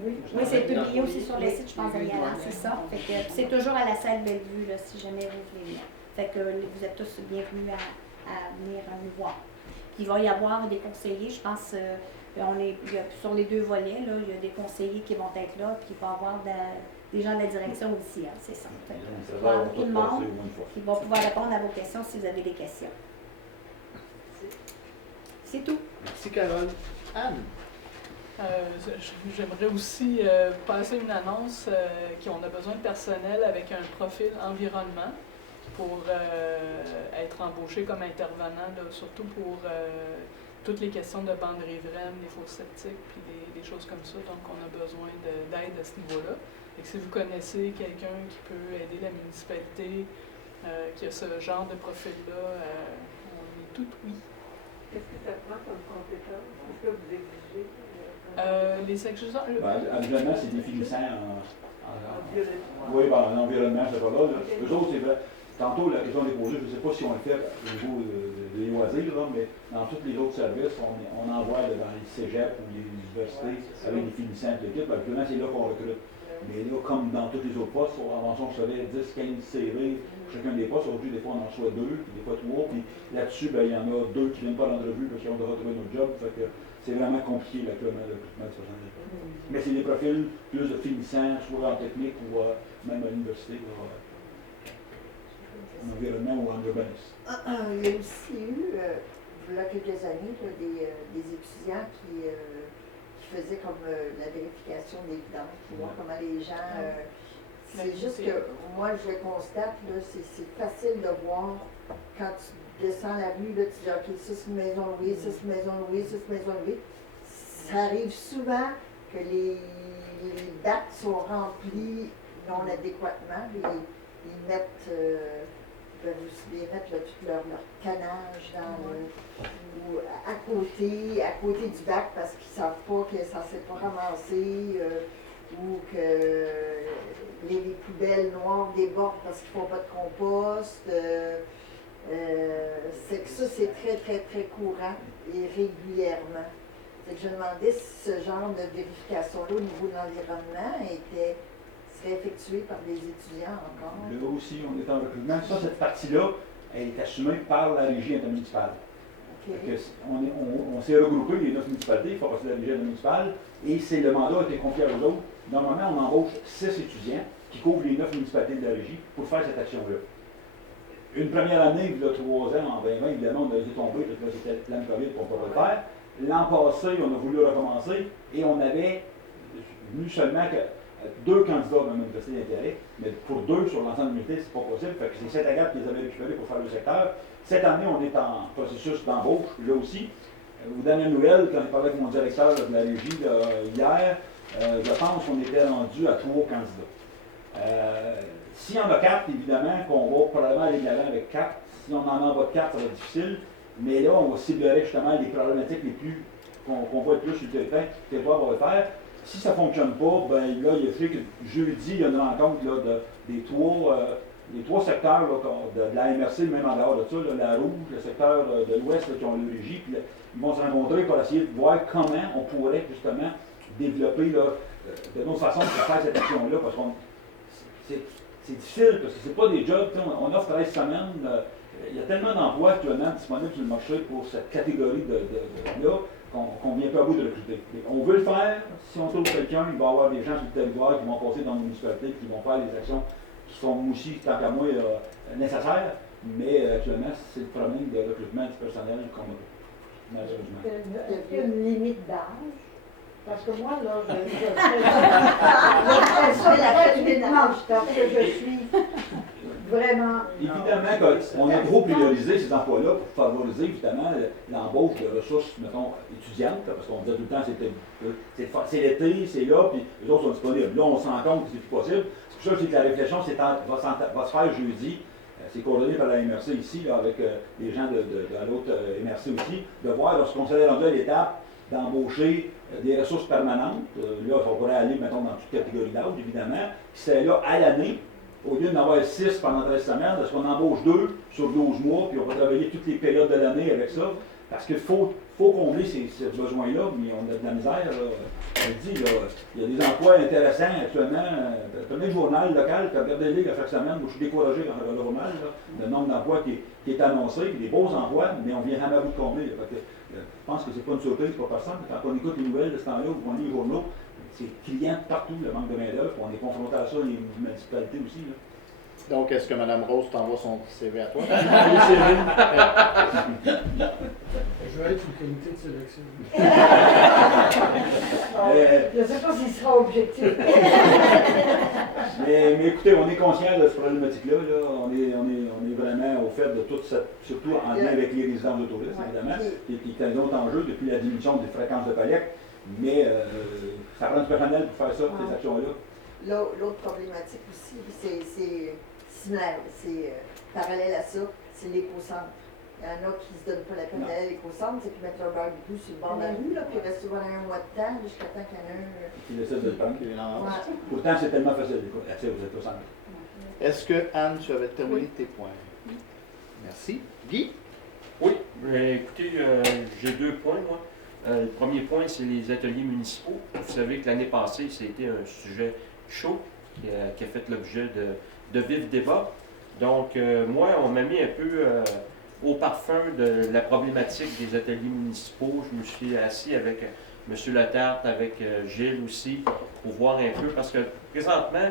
Oui, c'est publié aussi sur le site, je pense, d'Aliana, c'est ça. Fait que c'est toujours à la salle Bellevue, là, si jamais vous voulez venir. Fait que vous êtes tous bienvenus à venir nous voir. Puis, il va y avoir des conseillers, je pense, sur les 2 volets, là, il y a des conseillers qui vont être là, puis il va y avoir des gens de la direction aussi, hein, c'est ça. Fait que, il va y avoir tout le monde qui va pouvoir répondre à vos questions si vous avez des questions. C'est tout. Merci, Carole. Anne. J'aimerais aussi passer une annonce qu'on a besoin de personnel avec un profil environnement pour être embauché comme intervenant, là, surtout pour toutes les questions de bandes riveraines, des fosses septiques, puis des choses comme ça. Donc, on a besoin d'aide à ce niveau-là. Et que si vous connaissez quelqu'un qui peut aider la municipalité, qui a ce genre de profil-là, on est tout oui. Qu'est-ce que ça prend comme compétence? Est-ce que vous exigez? Les exigences. Habituellement, c'est des finissants Oui, en environnement, c'est pas là. Eux autres, c'est vrai. Tantôt, la question est posée, je ne sais pas si on le fait au niveau des loisirs, là, mais dans tous les autres services, on envoie dans les cégeps ou les universités avec des finissants de l'équipe. Habituellement, c'est là qu'on recrute. Mais là, comme dans tous les autres postes, avant ça, on recevait 10, 15 CV pour chacun des postes. Aujourd'hui, des fois, on en reçoit 2, puis des fois 3. Puis là-dessus, ben, il y en a 2 qui ne viennent pas à l'entrevue parce qu'ils ont de retrouver notre job. Fait que c'est vraiment compliqué, actuellement, le recrutement de ce personnel. Mais c'est des profils plus de finissants, soit en technique ou même à l'université, en environnement ou en urbanisme. Il y a aussi eu, il y a quelques années, là, des étudiants qui faisaient comme la vérification des vidanges pour voir comment les gens. C'est juste que moi, je le constate, là, c'est facile de voir quand tu descends la rue, là, tu dis OK, ça c'est une maison louée, ça c'est une maison louée, ça c'est une maison louée. Ça arrive souvent que les bacs sont remplis non adéquatement. Ils mettent, peuvent aussi bien mettre là, tout leur canage dans ou à côté du bac parce qu'ils ne savent pas que ça ne s'est pas ramassé ou que les poubelles noires débordent parce qu'ils ne font pas de compost. C'est que ça, c'est très, très, très courant et régulièrement. C'est que je me demandais si ce genre de vérification-là au niveau de l'environnement serait effectué par des étudiants encore. Là aussi, on est en recrutement. Ça, cette partie-là, elle est assumée par la régie intermunicipale. Okay. On s'est regroupé, les 9 municipalités, il faut passer de la régie intermunicipale, et le mandat a été confié aux autres. Normalement, on embauche 6 étudiants qui couvrent les 9 municipalités de la régie pour faire cette action-là. Une première année, il y a 3 ans, en 2020, évidemment, on a été tombé, parce que c'était plein de COVID, on ne pouvait pas le faire. L'an passé, on a voulu recommencer, et on avait venu seulement que 2 candidats dans l'université d'intérêt, mais pour 2 sur l'ensemble de l'unité, c'est pas possible. Fait que c'est Saint-Agathe qui les avait récupérés pour faire le secteur. Cette année, on est en processus d'embauche, là aussi. Aux dernières nouvelles, quand j'ai parlé avec mon directeur de la régie hier, je pense qu'on était rendu à 3 candidats. S'il y en a 4, évidemment, qu'on va probablement aller de l'avant avec 4. Si on en envoie 4, ça va être difficile. Mais là, on va cibler justement les problématiques les plus qu'on voit le plus sur le territoire va le faire. Si ça ne fonctionne pas, ben là, il a fallu que jeudi, il y a une rencontre là, des 3 secteurs là, de la MRC, même en dehors de ça, là, la Rouge, le secteur de l'Ouest qui ont le régie, puis là, ils vont se rencontrer pour essayer de voir comment on pourrait justement développer là, de notre façon de faire cette action-là, parce que c'est difficile, parce que c'est pas des jobs, on offre 13 semaines, il y a tellement d'emplois actuellement disponibles sur le marché pour cette catégorie là, qu'on vient pas à bout de recruter. On veut le faire, si on trouve quelqu'un, il va y avoir des gens sur le territoire qui vont passer dans nos municipalités, qui vont faire les actions qui sont aussi, tant qu'à moi, nécessaires, mais actuellement, c'est le problème de recrutement du personnel qu'on a, malheureusement. Est-ce qu'il y a une limite d'âge? Parce que moi, là, je fais la fête ménage parce que je suis vraiment. Évidemment qu'on a trop priorisé ces emplois-là pour favoriser évidemment l'embauche de ressources, mettons, étudiantes, parce qu'on disait tout le temps c'est l'été, c'est là, puis les autres sont disponibles. Là, on se rend compte que c'est plus possible. C'est pour ça que la réflexion va se faire jeudi. C'est coordonné par la MRC ici, là, avec les gens de l'autre MRC aussi, de voir lorsqu'on s'est rendu à l'étape d'embaucher des ressources permanentes. Là, on pourrait aller, mettons, dans toute catégorie d'âge, évidemment. Qui serait là à l'année. Au lieu d'en avoir 6 pendant 13 semaines, est-ce qu'on embauche 2 sur 12 mois, puis on va travailler toutes les périodes de l'année avec ça? Parce qu'il faut combler ces besoins-là, mais on a de la misère. Je le dis, là, il y a des emplois intéressants actuellement. Prenez le journal local, regardez-les chaque semaine. Moi, je suis découragé dans le journal, là, le nombre d'emplois qui est annoncé, puis des beaux emplois, mais on vient jamais à bout de combler. Je pense que c'est pas une surprise pour personne. Quand on écoute les nouvelles de ce temps-là, ou qu'on lit les journaux, c'est criant partout, le manque de main-d'œuvre. On est confronté à ça, les municipalités aussi. Là. Donc, est-ce que Mme Rose t'envoie son CV à toi? Je vais être une comité de sélection. Je ne sais pas s'il sera objectif. mais écoutez, on est conscient de cette problématique-là. Là. On est vraiment au fait de tout ça, surtout en lien avec les résidents de tourisme, évidemment, qui est un autre enjeu depuis la diminution des fréquences de collecte. Mais ça prend du personnel pour faire ça, ces actions-là. L'autre problématique aussi, c'est similaire, c'est parallèle à ça, c'est l'éco-centre. Il y en a qui ne se donnent pas la peine d'aller à l'éco-centre, c'est qu'ils mettent leur barbecue sur le bord de la rue, là, puis ils restent souvent un mois de temps jusqu'à temps qu'il y en a un. Qui essaie de le prendre, qui l'enlance. Pourtant, c'est tellement facile d'accès aux éco-centres. Est-ce que, Anne, tu avais terminé tes points? Merci. Guy? Oui, écoutez, j'ai 2 points, moi. Le premier point, c'est les ateliers municipaux. Vous savez que l'année passée, c'était un sujet chaud qui a fait l'objet de vifs débats. Donc, moi, on m'a mis un peu au parfum de la problématique des ateliers municipaux. Je me suis assis avec M. Letarte, avec Gilles aussi, pour voir un peu, parce que présentement,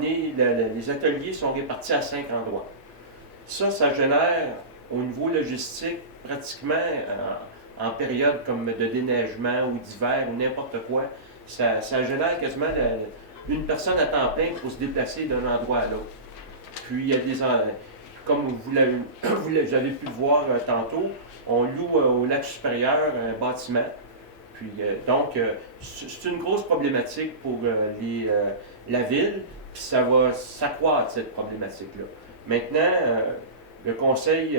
les ateliers sont répartis à 5 endroits. Ça génère, au niveau logistique, pratiquement en période comme de déneigement ou d'hiver ou n'importe quoi, ça génère quasiment une personne à temps plein pour se déplacer d'un endroit à l'autre. Puis il y a comme vous avez pu le voir tantôt, on loue au lac supérieur un bâtiment. Puis donc, c'est une grosse problématique pour la ville, puis ça va s'accroître cette problématique-là. Maintenant, le conseil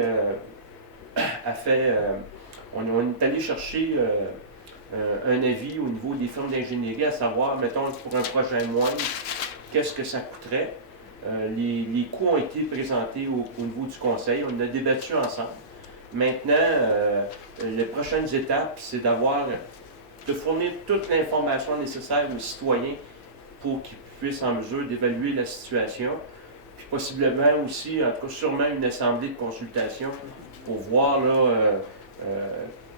a fait, on est allé chercher un avis au niveau des firmes d'ingénierie, à savoir, mettons, pour un projet moindre, qu'est-ce que ça coûterait. Les coûts ont été présentés au niveau du conseil, on a débattu ensemble. Maintenant, les prochaines étapes, c'est de fournir toute l'information nécessaire aux citoyens pour qu'ils puissent en mesure d'évaluer la situation, puis possiblement aussi, en tout cas sûrement une assemblée de consultation pour voir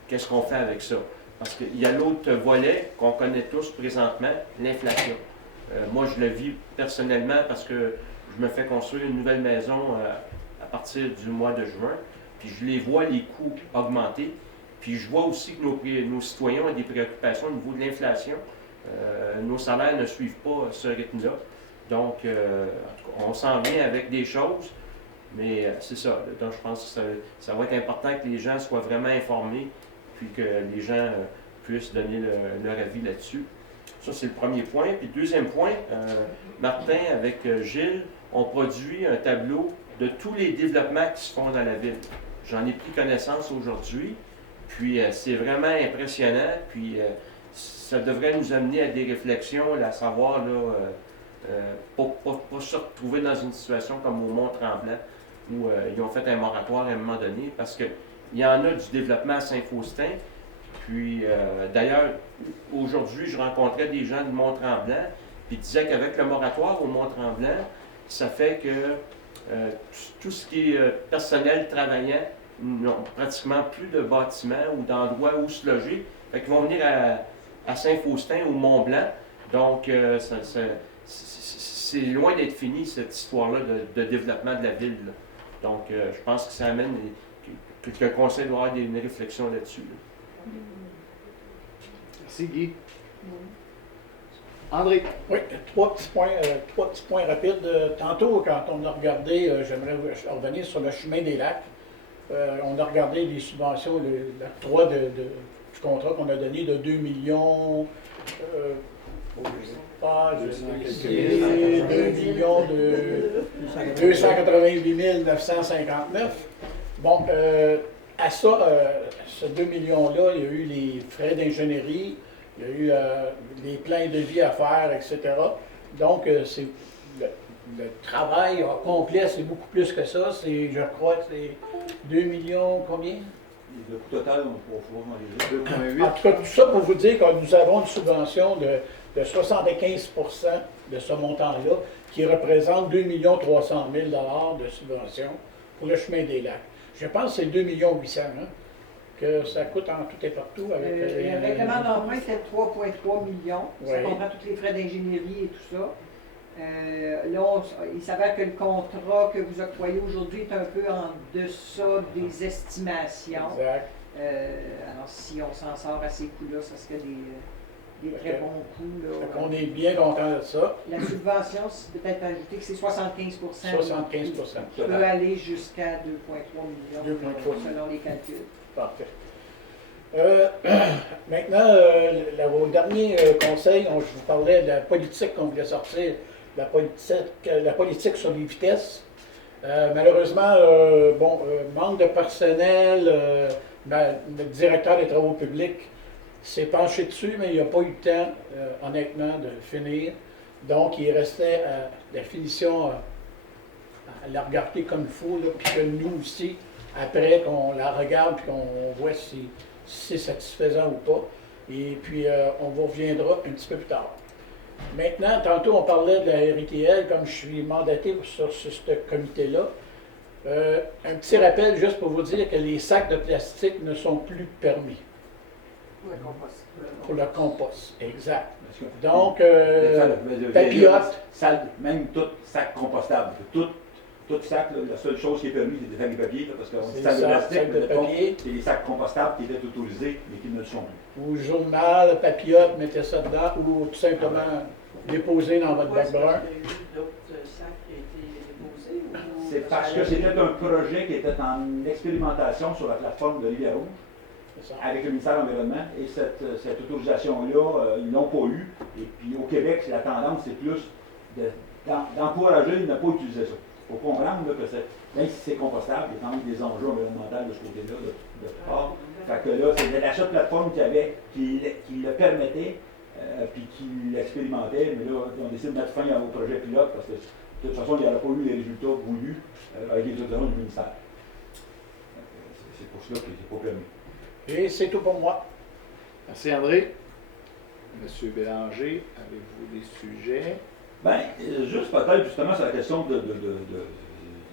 qu'est-ce qu'on fait avec ça. Parce qu'il y a l'autre volet qu'on connaît tous présentement, l'inflation. Moi, je le vis personnellement parce que je me fais construire une nouvelle maison à partir du mois de juin, puis je les vois, les coûts augmenter. Puis je vois aussi que nos citoyens ont des préoccupations au niveau de l'inflation. Nos salaires ne suivent pas ce rythme-là. Donc, en tout cas, on s'en vient avec des choses, mais c'est ça. Donc, je pense que ça va être important que les gens soient vraiment informés, puis que les gens puissent donner leur avis là-dessus. Ça, c'est le premier point. Puis le deuxième point, Martin, avec Gilles, on produit un tableau de tous les développements qui se font dans la ville. J'en ai pris connaissance aujourd'hui. Puis c'est vraiment impressionnant, puis ça devrait nous amener à des réflexions, à savoir, pas se retrouver dans une situation comme au Mont-Tremblant, où ils ont fait un moratoire à un moment donné, parce qu'il y en a du développement à Saint-Faustin. Puis d'ailleurs, aujourd'hui, je rencontrais des gens du Mont-Tremblant, puis ils disaient qu'avec le moratoire au Mont-Tremblant, ça fait que tout ce qui est personnel travaillant, n'ont pratiquement plus de bâtiments ou d'endroits où se loger. Fait qu'ils vont venir à Saint-Faustin ou Mont-Blanc. Donc, c'est loin d'être fini, cette histoire-là de développement de la ville. Là. Donc, je pense que ça amène que le conseil doit avoir une réflexion là-dessus. Là. Merci, Guy. André. Oui, trois petits points rapides. Tantôt, quand on a regardé, j'aimerais revenir sur le chemin des lacs. On a regardé les subventions, l'acte 3 du contrat qu'on a donné de 2 millions, 288 959. Bon, à ça, ce 2 millions-là, il y a eu les frais d'ingénierie, il y a eu les plans de vie à faire, etc. Donc, c'est le travail complet, c'est beaucoup plus que ça. Je crois que c'est 2 millions, combien? Le coût total, on peut voir les 2,8. En tout cas, tout ça pour vous dire que nous avons une subvention de 75 de ce montant-là, qui représente 2 300 000 $ de subvention pour le chemin des lacs. Je pense que c'est 2 800 000, que ça coûte en tout et partout. Avec le règlement d'emprunt, c'est 3,3 millions. Ça Oui. comprend tous les frais d'ingénierie et tout ça. Là, il s'avère que le contrat que vous octroyez aujourd'hui est un peu en deçà des estimations. Exact. Alors, si on s'en sort à ces coûts-là, ça serait des très bons coûts. Là. Donc, on est bien content de ça. La subvention, c'est peut-être ajouter que c'est 75 75 qui peut aller jusqu'à 2,3 millions 2,3 selon les calculs. Parfait. Maintenant, au dernier conseil, je vous parlais de la politique qu'on voulait sortir, la politique sur les vitesses. Malheureusement, manque de personnel, le directeur des travaux publics s'est penché dessus, mais il n'a pas eu le temps, honnêtement, de finir. Donc, il restait à la finition, à la regarder comme il faut, là, puis que nous aussi, après qu'on la regarde, puis qu'on voit si c'est satisfaisant ou pas. Et puis, on vous reviendra un petit peu plus tard. Maintenant, tantôt, on parlait de la RITL, comme je suis mandaté sur ce comité-là. Un petit rappel juste pour vous dire que les sacs de plastique ne sont plus permis. Pour le compost. Pour le compost, exact. Parce que- Donc, papillote. papillote. Même tout sac compostable. Tout sac, là, la seule chose qui est permise, c'est des sacs de papier, là, parce que C'est c'est sacs de ça, plastique, sacs de mais mettons, papier. c'est des sacs compostables qui étaient autorisés, mais qui ne le sont plus. ou journal, papillote, mettez ça dedans, ou tout simplement déposer dans votre bac brun. C'est parce que c'était un projet qui était en expérimentation sur la plateforme de Rivière-Rouge, C'est ça. avec le ministère de l'Environnement, et cette autorisation-là, ils ne l'ont pas eue. Et puis au Québec, la tendance, c'est plus d'encourager de ne pas utiliser ça. Il faut comprendre là, que même si c'est compostable, il y a quand même des enjeux environnementaux de ce côté-là, de part. Fait que là, c'était la seule plateforme qui le permettait, puis qui l'expérimentait, mais là, on décide de mettre fin au projet pilote parce que de toute façon, il n'y aurait pas eu les résultats voulus avec les autorisations du ministère. C'est pour cela que c'est pas permis. Et c'est tout pour moi. Merci André. Monsieur Bélanger, avez-vous des sujets? Bien, juste peut-être justement sur la question de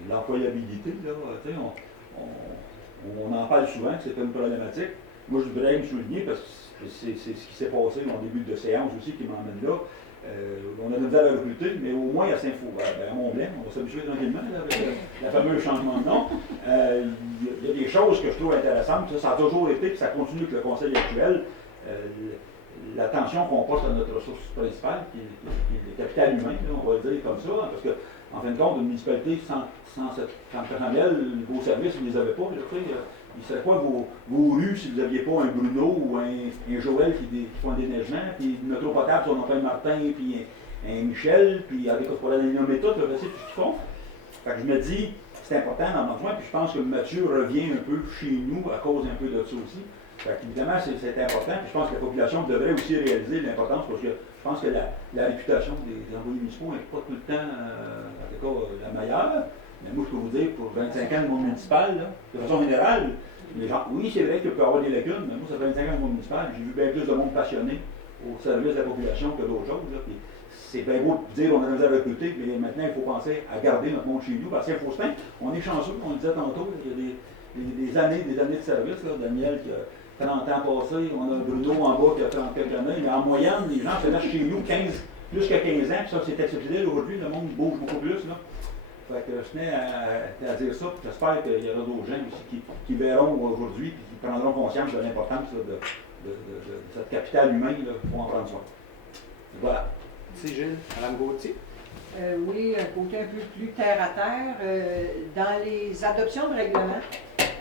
l'employabilité. Là, tu sais, on en parle souvent que c'est une problématique. Moi, je voudrais me souligner parce que c'est ce qui s'est passé en début de séance aussi qui m'emmène là. On a de misère à recruter, mais au moins à Saint-Faux, à Mont-Blanc, on va s'habituer tranquillement là, avec le fameux changement de nom. Il y a des choses que je trouve intéressantes. Ça a toujours été, puis ça continue avec le conseil actuel. L'attention qu'on porte à notre ressource principale, qui est le capital humain, là, on va le dire comme ça, hein, parce que, en fin de compte, une municipalité sans cette personnel, vos services, vous ne les avez pas. Là, il serait quoi vos rues si vous n'aviez pas un Bruno ou un Joël qui font un déneigement, puis une métro potable sur un Martin, puis un Michel, puis avec pour aller nommer tout, là, c'est tout ce qu'ils font. Fait que je me dis, c'est important d'en avoir, puis je pense que Mathieu revient un peu chez nous à cause un peu de ça aussi. Évidemment, c'est important, puis je pense que la population devrait aussi réaliser l'importance, parce que je pense que la réputation des employés municipaux n'est pas tout le temps, en tout cas, la meilleure. Mais moi, je peux vous dire, pour 25 ans de monde municipal, là, de façon générale, les gens, oui, c'est vrai qu'il peut y avoir des lacunes, mais moi, ça fait 25 ans de monde municipal, j'ai vu bien plus de monde passionné au service de la population que d'autres choses. Là, puis c'est bien beau de dire qu'on a besoin de recruter, mais maintenant, il faut penser à garder notre monde chez nous, parce qu'il faut se plaindre. On est chanceux, on le disait tantôt, il y a des années de service. Là, Daniel qui a 30 ans passés, on a Bruno en bas qui a 30 quelques années, mais en moyenne, les gens se mettent chez nous plus que 15 ans, puis ça, c'est exceptionnel. Aujourd'hui, le monde bouge beaucoup plus. Là. Fait que je tenais à dire ça, puis j'espère qu'il y aura d'autres gens aussi qui verront aujourd'hui, puis qui prendront conscience de l'importance de cette capital humain, il faut en prendre soin. Voilà. Merci Gilles. Madame Gauthier. Oui, un côté un peu plus terre à terre. Dans les adoptions de règlements,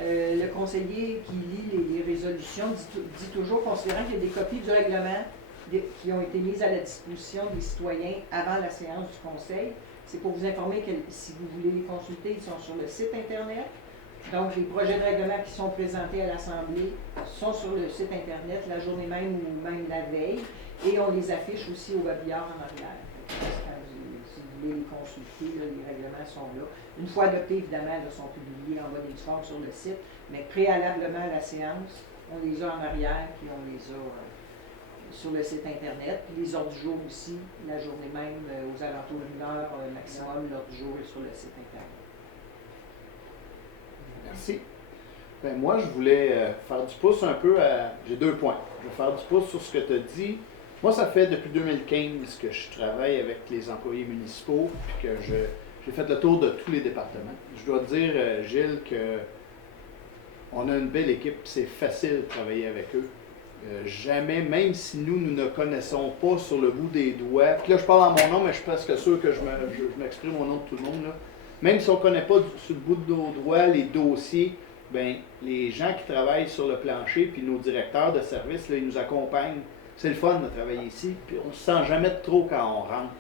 le conseiller qui lit les résolutions dit toujours, considérant qu'il y a des copies du règlement qui ont été mises à la disposition des citoyens avant la séance du conseil. C'est pour vous informer que si vous voulez les consulter, ils sont sur le site Internet. Donc, les projets de règlement qui sont présentés à l'Assemblée sont sur le site Internet la journée même ou même la veille. Et on les affiche aussi au babillard en arrière. Si vous voulez les consulter, là, les règlements sont là. Une fois adoptés, évidemment, ils sont publiés en bonne et due forme sur le site. Mais préalablement à la séance, on les a en arrière, puis on les a sur le site Internet. Puis les ordres du jour aussi, la journée même, aux alentours de 1 heure maximum, l'ordre du jour est sur le site Internet. Merci. Ben, moi, je voulais faire du pouce un peu à... J'ai 2 points. Je vais faire du pouce sur ce que tu as dit. Moi, ça fait depuis 2015 que je travaille avec les employés municipaux puis que j'ai fait le tour de tous les départements. Je dois te dire, Gilles, qu'on a une belle équipe, c'est facile de travailler avec eux. Jamais, même si nous ne connaissons pas sur le bout des doigts, puis là je parle en mon nom, mais je suis presque sûr que je m'exprime au nom de tout le monde, là. Même si on ne connaît pas sur le bout de nos doigts les dossiers, ben, les gens qui travaillent sur le plancher, puis nos directeurs de service, là, ils nous accompagnent. C'est le fun de travailler ici, puis on ne se sent jamais de trop quand on rentre.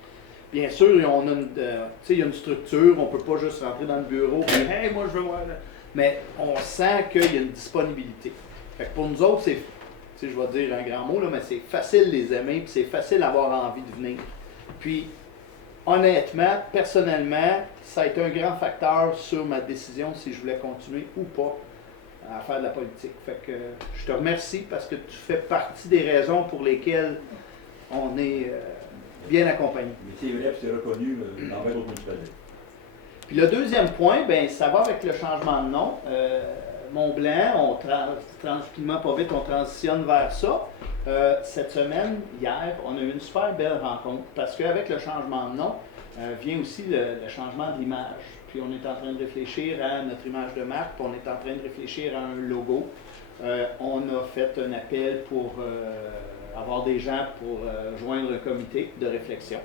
Bien sûr, on a il y a une structure, on ne peut pas juste rentrer dans le bureau et « Hey, moi je veux voir... » Mais on sent qu'il y a une disponibilité. Fait que pour nous autres, c'est, je vais dire un grand mot, là, mais c'est facile de les aimer, puis c'est facile d'avoir envie de venir. Puis, honnêtement, personnellement, ça a été un grand facteur sur ma décision si je voulais continuer ou pas à faire de la politique. Fait que je te remercie parce que tu fais partie des raisons pour lesquelles on est bien accompagné. Mais c'est vrai, puis c'est reconnu dans bien d'autres municipalités. Puis le deuxième point, ben, ça va avec le changement de nom. Mont-Blanc, tranquillement pas vite, on transitionne vers ça. Cette semaine, hier, on a eu une super belle rencontre parce qu'avec le changement de nom, vient aussi le changement de l'image. Puis on est en train de réfléchir à notre image de marque, puis on est en train de réfléchir à un logo. On a fait un appel pour avoir des gens pour joindre un comité de réflexion.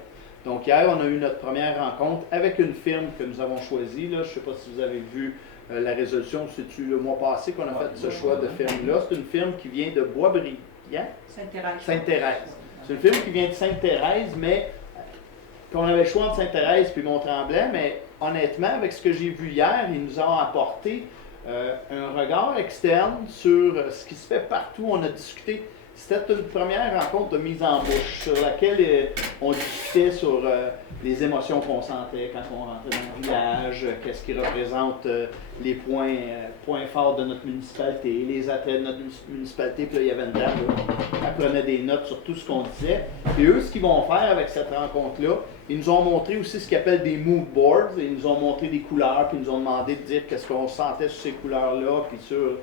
Donc hier, on a eu notre première rencontre avec une firme que nous avons choisie. Là. Je ne sais pas si vous avez vu la résolution, c'est-tu le mois passé qu'on a fait ce choix de firme-là. C'est une firme qui vient de Boisbriand. Sainte-Thérèse. Sainte-Thérèse. C'est une firme qui vient de Sainte-Thérèse, mais qu'on avait le choix entre Sainte-Thérèse puis Mont-Tremblant, mais honnêtement, avec ce que j'ai vu hier, ils nous ont apporté un regard externe sur ce qui se fait partout. On a discuté. C'était une première rencontre de mise en bouche sur laquelle on discutait sur les émotions qu'on sentait quand on rentrait dans le village, qu'est-ce qui représente les points forts de notre municipalité, les attraits de notre municipalité. Puis là, il y avait une dame, elle prenait des notes sur tout ce qu'on disait. Et eux, ce qu'ils vont faire avec cette rencontre-là, ils nous ont montré aussi ce qu'ils appellent des mood boards. Ils nous ont montré des couleurs, puis ils nous ont demandé de dire qu'est-ce qu'on sentait sur ces couleurs-là, puis sur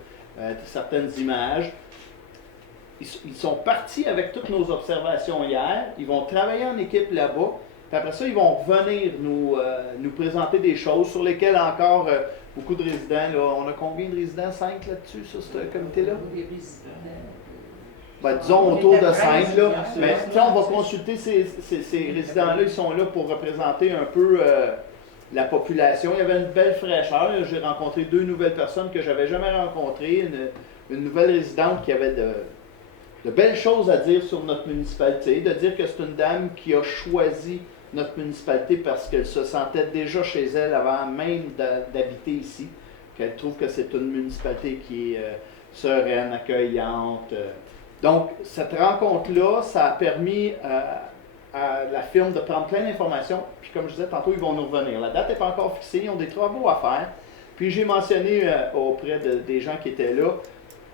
certaines images. Ils sont partis avec toutes nos observations hier. Ils vont travailler en équipe là-bas. Puis après ça, ils vont revenir nous présenter des choses sur lesquelles encore beaucoup de résidents. Là, on a combien de résidents? 5 là-dessus, sur ce comité-là? Des résidents. Ben, disons autour de 5. Là. Mais on va consulter ces résidents-là. Ils sont là pour représenter un peu la population. Il y avait une belle fraîcheur. J'ai rencontré 2 nouvelles personnes que je n'avais jamais rencontrées. Une nouvelle résidente qui avait de belles choses à dire sur notre municipalité, de dire que c'est une dame qui a choisi notre municipalité parce qu'elle se sentait déjà chez elle avant même d'habiter ici, qu'elle trouve que c'est une municipalité qui est sereine, accueillante. Donc, cette rencontre-là, ça a permis à la firme de prendre plein d'informations, puis comme je disais tantôt, ils vont nous revenir. La date n'est pas encore fixée, ils ont des travaux à faire, puis j'ai mentionné auprès des gens qui étaient là,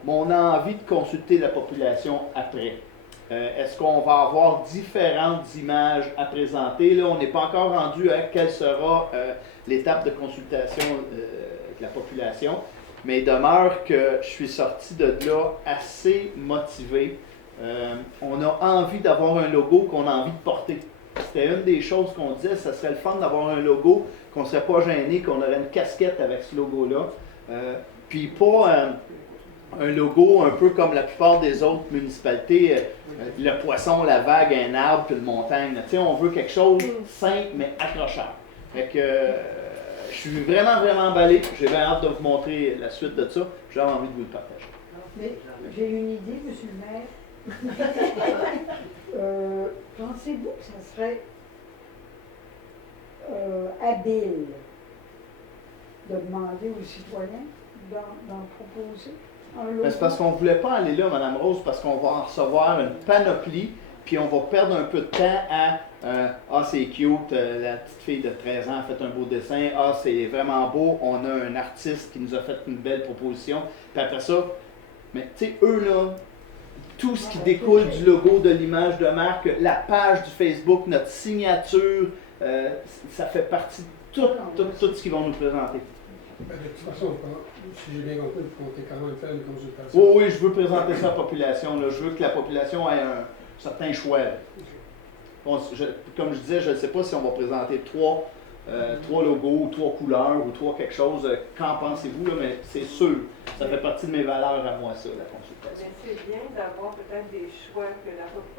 mon envie de consulter la population après. Est-ce qu'on va avoir différentes images à présenter? Là, on n'est pas encore rendu à quelle sera l'étape de consultation de la population, mais il demeure que je suis sorti de là assez motivé. On a envie d'avoir un logo qu'on a envie de porter. C'était une des choses qu'on disait, ça serait le fun d'avoir un logo, qu'on ne serait pas gêné, qu'on aurait une casquette avec ce logo-là. Puis pas un logo un peu comme la plupart des autres municipalités, le poisson, la vague, un arbre, puis une montagne. Tu sais, on veut quelque chose de simple mais accrocheur. Fait que je suis vraiment, vraiment emballé. J'ai bien hâte de vous montrer la suite de ça. J'ai envie de vous le partager. Mais j'ai une idée, monsieur le maire. Pensez-vous que ça serait habile de demander aux citoyens d'en proposer? C'est parce qu'on ne voulait pas aller là, Mme Rose, parce qu'on va en recevoir une panoplie, puis on va perdre un peu de temps à ah, c'est cute, la petite fille de 13 ans a fait un beau dessin, ah, c'est vraiment beau, on a un artiste qui nous a fait une belle proposition, puis après ça, mais tu sais, eux là, tout ce qui découle du logo, de l'image de marque, la page du Facebook, notre signature, ça fait partie de tout ce qu'ils vont nous présenter. De toute façon, si j'ai bien compris, vous comptez quand même faire une consultation. Oh, oui, je veux présenter ça à la population. Là. Je veux que la population ait un certain choix. Bon, comme je disais, je ne sais pas si on va présenter trois logos, ou 3 couleurs, ou 3 quelque chose. Qu'en pensez-vous? Là, mais c'est sûr, ça fait partie de mes valeurs à moi, ça, la consultation. Mais c'est bien d'avoir peut-être des choix, que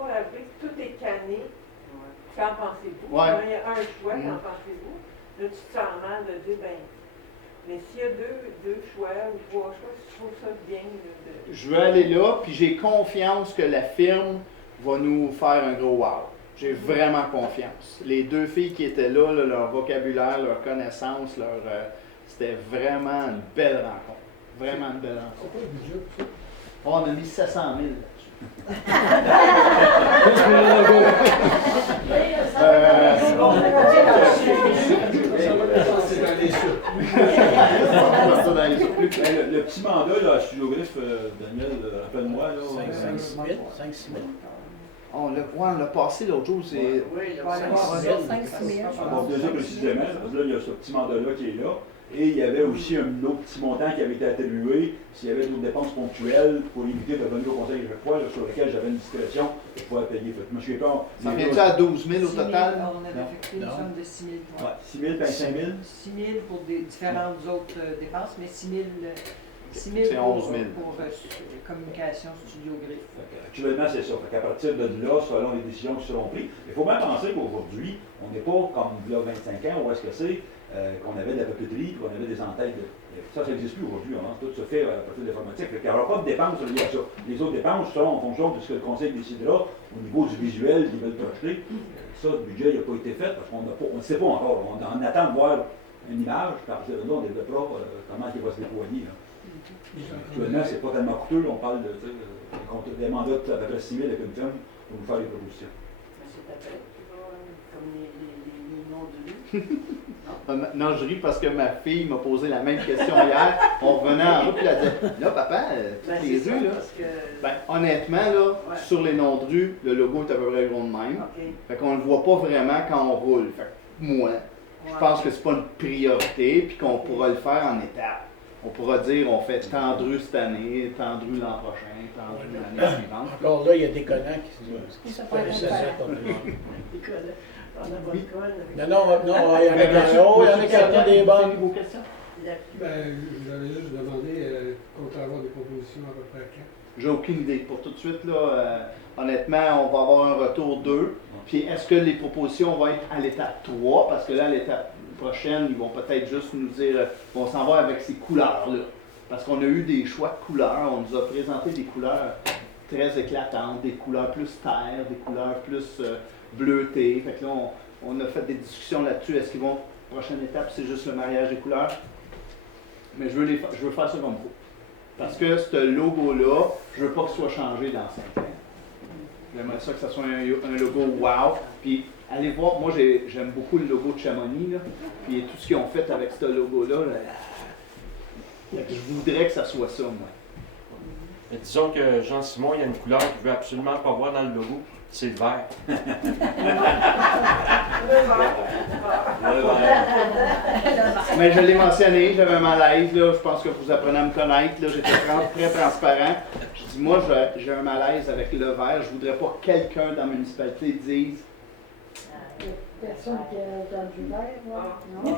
pas arriver, tout est canné. Qu'en pensez-vous? Ouais. Il y a un choix, qu'en pensez-vous? Là, tu te sens mal de dire, ben, mais s'il y a deux choix ou 3 choix, je trouve ça bien. Je veux aller là, puis j'ai confiance que la firme va nous faire un gros wow. J'ai vraiment confiance. Les 2 filles qui étaient là, leur vocabulaire, leur connaissance, c'était vraiment une belle rencontre. Vraiment une belle rencontre. C'est quoi le budget pour ça? Oh, on a mis 700 000 là-dessus. C'est dans les sous. Le petit mandat, là, studiographe, Daniel, rappelle-moi. 5-6 000. On l'a passé l'autre jour, c'est... Oui, Ouais, 5-6 000. On va dire ça précisément, parce que là, il y a ce petit mandat-là qui est là. Et il y avait aussi un autre petit montant qui avait été attribué s'il y avait d'autres dépenses ponctuelles pour éviter de venir au conseil à chaque fois, là, sur lesquelles j'avais une discrétion pour pouvoir payer. Fait que je me souviens pas. Ça vient-tu à 12 000 au 6 000, total? on avait affecté une Non. somme de 6 000 points. Ouais, 6 000, puis 5 000. 6 000 pour des différentes autres dépenses, mais 6 000, C'est 000 11 000. pour communication studio griffe. Actuellement, c'est ça. Fait qu'à partir de là, selon les décisions qui seront prises, il faut bien penser qu'aujourd'hui, on n'est pas comme il y a 25 ans, où est-ce que c'est qu'on avait de la papeterie, qu'on avait des entêtes. Ça n'existe plus aujourd'hui. Hein. Tout se fait à partir de l'informatique. Il n'y aura pas de dépenses liées à ça. Les autres dépenses seront en fonction de ce que le conseil décidera au niveau du visuel qu'ils veulent projeter. Ça, le budget n'a pas été fait parce qu'on ne sait pas encore. On attend de voir une image, puis à partir de là, on développera comment il va se déployer. Là. Actuellement, c'est pas tellement coûteux. On parle des mandats de à peu près 6 000 avec une firme pour nous faire des propositions. C'est à peine, comme les noms de lui. Non, je ris parce que ma fille m'a posé la même question hier. On revenait en route, puis elle disait là, papa, toutes les œufs, là. Parce que... Ben, honnêtement, là, Ouais. sur les noms de rue, le logo est à peu près gros de même. OK. Fait qu'on le voit pas vraiment quand on roule. Fait que moi, je pense que c'est pas une priorité, puis qu'on pourra le faire en étapes. On pourra dire on fait tant de rues cette année, tant de rues l'an prochain, tant de rues l'année suivante. Encore là, il y a des collants qui se Ça peuvent prend ça un comme ça. École. On a votre colle. Non, il y en a qui ont des bonnes. Vos questions? Ben, j'avais juste demandé qu'on va avoir des propositions à peu près quand. J'ai aucune idée. Pour tout de suite, là, honnêtement, on va avoir un retour 2. Puis est-ce que les propositions vont être à l'étape 3? Parce que là, à l'étape prochaine, ils vont peut-être juste nous dire, on s'en va avec ces couleurs-là. Parce qu'on a eu des choix de couleurs. On nous a présenté des couleurs très éclatantes, des couleurs plus terre, des couleurs plus bleutées. Fait que là, on a fait des discussions là-dessus. Est-ce qu'ils vont, prochaine étape, c'est juste le mariage des couleurs? Mais je veux faire ça comme vous. Parce que ce logo-là, je veux pas qu'il soit changé dans 5 ans. J'aimerais ça que ce soit un logo wow. Puis allez voir, moi j'aime beaucoup le logo de Chamonix. Là. Puis tout ce qu'ils ont fait avec ce logo-là, je voudrais que ça soit ça, moi. Mais disons que Jean-Simon, il y a une couleur qu'il ne veut absolument pas voir dans le logo, c'est le vert. Mais je l'ai mentionné, j'avais un malaise, là, je pense que vous apprenez à me connaître, là, j'étais très transparent. Je dis, moi, j'ai un malaise avec le vert, je voudrais pas que quelqu'un dans la municipalité dise Personne qui a entendu vert, moi. Non.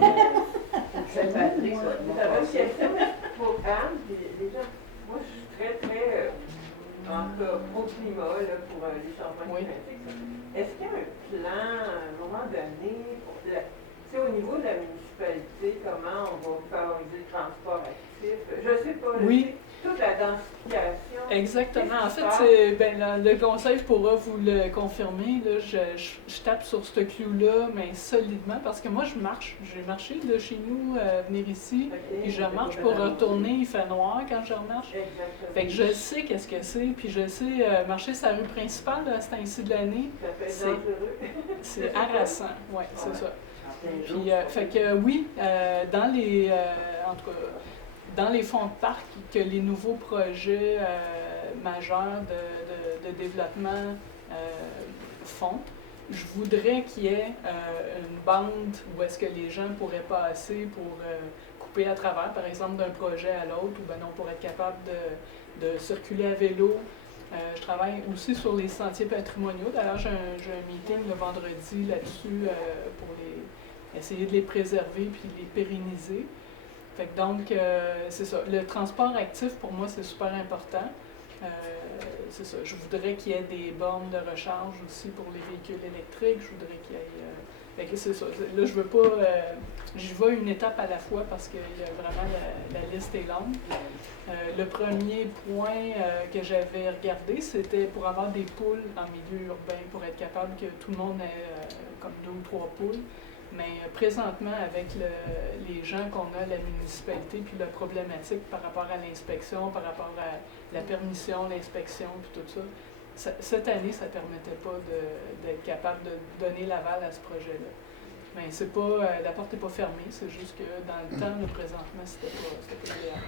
C'est Patrick, ça. J'avais une question pour Anne, puis déjà, moi je suis très, en tout cas, pro-climat là, pour les changements climatiques. Est-ce qu'il y a un plan, à un moment donné, pour au niveau de la municipalité, comment on va favoriser le transport actif? Je ne sais pas, Oui. toute la densification. Exactement. En Qu'est-ce fait, le conseil pourra vous le confirmer. Là, je tape sur ce clou-là, mais solidement, parce que moi, je marche. J'ai marché de chez nous, venir ici, puis je marche pour retourner, il fait noir quand je remarche. Exactement. Fait que je sais qu'est-ce que c'est, puis je sais marcher sur la rue principale à ce temps-ci de l'année. Ça peut être C'est- dangereux. C'est harassant, oui, c'est ça. Puis, Puis, fait que oui, dans les, en tout cas, dans les fonds de parc que les nouveaux projets majeurs de développement font, je voudrais qu'il y ait une bande où est-ce que les gens pourraient passer pour couper à travers, par exemple, d'un projet à l'autre, ou ben on pourrait être capable de circuler à vélo. Je travaille aussi sur les sentiers patrimoniaux. D'ailleurs, j'ai un meeting le vendredi là-dessus pour essayer de les préserver puis de les pérenniser. Fait que donc, c'est ça. Le transport actif, pour moi, c'est super important. C'est ça. Je voudrais qu'il y ait des bornes de recharge aussi pour les véhicules électriques. Je voudrais qu'il y ait... fait que c'est ça. Là, je veux pas... j'y vais une étape à la fois parce que vraiment la liste est longue. Le premier point que j'avais regardé, c'était pour avoir des poules en milieu urbain, pour être capable que tout le monde ait comme 2 ou 3 poules. Mais présentement, avec les gens qu'on a à la municipalité, puis la problématique par rapport à l'inspection, par rapport à la permission, l'inspection, puis tout ça, cette année, ça ne permettait pas d'être capable de donner l'aval à ce projet-là. Mais c'est pas, la porte n'est pas fermée, c'est juste que dans le temps, là, présentement, c'était pas idéal.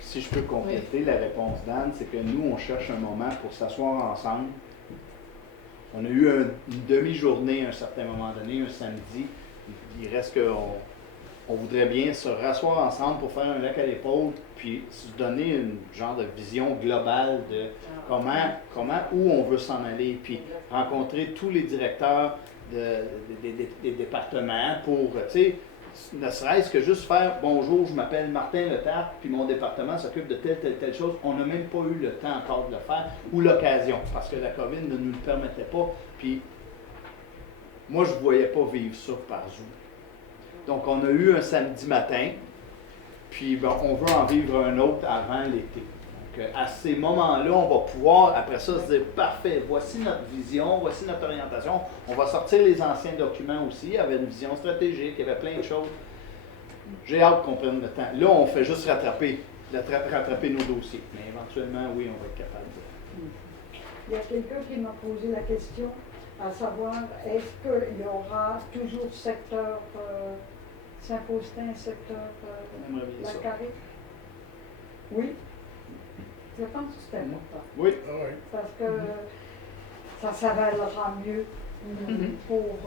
Si je peux compléter la réponse d'Anne, c'est que nous, on cherche un moment pour s'asseoir ensemble, On a eu une demi-journée à un certain moment donné, un samedi. Il reste qu'on voudrait bien se rasseoir ensemble pour faire un lac à l'épaule, puis se donner une genre de vision globale de comment où on veut s'en aller, puis rencontrer tous les directeurs des départements pour, tu sais, ne serait-ce que juste faire bonjour, je m'appelle Martin Letarte, puis mon département s'occupe de telle chose. On n'a même pas eu le temps encore de le faire, ou l'occasion, parce que la COVID ne nous le permettait pas. Puis moi, je ne voyais pas vivre ça par Zoom. Donc, on a eu un samedi matin, puis ben, on veut en vivre un autre avant l'été. Donc, à ces moments-là, on va pouvoir, après ça, se dire, parfait, voici notre vision, voici notre orientation. On va sortir les anciens documents aussi, il y avait une vision stratégique, il y avait plein de choses. J'ai hâte qu'on prenne le temps. Là, on fait juste rattraper nos dossiers. Mais éventuellement, oui, on va être capable de... Il y a quelqu'un qui m'a posé la question, à savoir, est-ce qu'il y aura toujours secteur Saint-Faustin, secteur La Carrée? Oui. Je pense que c'est important. Oui. Parce que ça s'avèlera mieux pour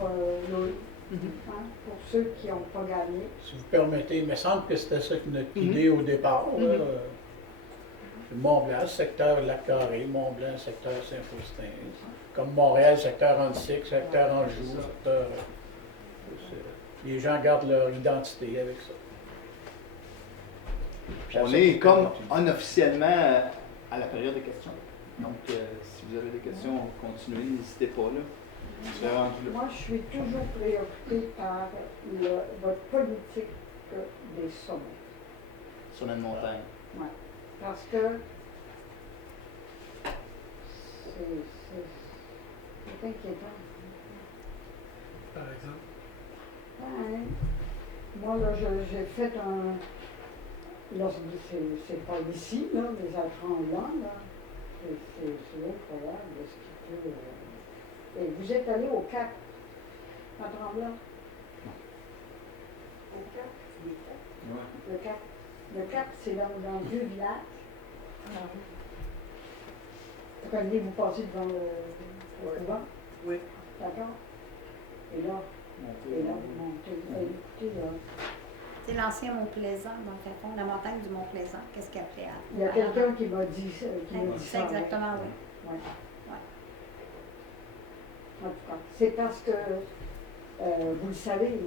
pour ceux qui n'ont pas gagné. Si vous permettez, il me semble que c'était ça notre idée au départ. Là. Mont-Blanc, secteur Lac-Carré, Mont-Blanc, secteur Saint-Faustin. Comme Montréal, secteur Annecy, secteur Anjou, secteur... les gens gardent leur identité avec ça. On est comme unofficiellement à la période des questions. Donc, si vous avez des questions, continuez, n'hésitez pas là. Moi, je suis toujours préoccupée par votre politique des sommets. Sommet de montagne. Oui. Parce que c'est inquiétant. Par exemple? Ouais. Moi, là, j'ai fait un... C'est pas ici, là, les Altrans-Blancs, là. C'est incroyable de ce qui peut... Et vous êtes allé au Cap, à Tremblant? Au Cap? Ouais. Le Cap. Le Cap, c'est dans le vieux village. Vous passez devant le couvent? Oui. D'accord? Et là, vous montez. Écoutez, là. C'est l'ancien Mont-Plaisant, dans le fond, la montagne du Mont-Plaisant. Qu'est-ce qu'il appelait? Il y a quelqu'un qui m'a dit ça. C'est exactement, oui. Ouais. En tout cas, c'est parce que, vous le savez,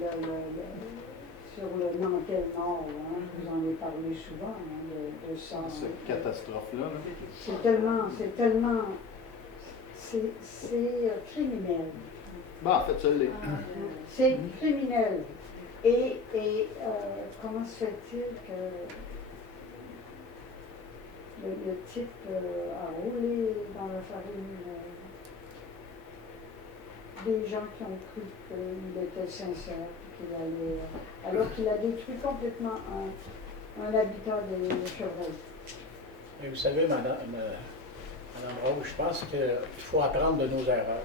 sur le Nantel Nord, je vous en ai parlé souvent, de ça. Cette catastrophe-là. C'est criminel. Bon, en fait, ça l'est. C'est criminel. Et comment se fait-il que le type a roulé dans la farine des gens qui ont cru qu'il était sincère, qu'il allait, alors qu'il a détruit complètement un habitat des chevreuils. Et vous savez, Madame Rose, je pense qu'il faut apprendre de nos erreurs.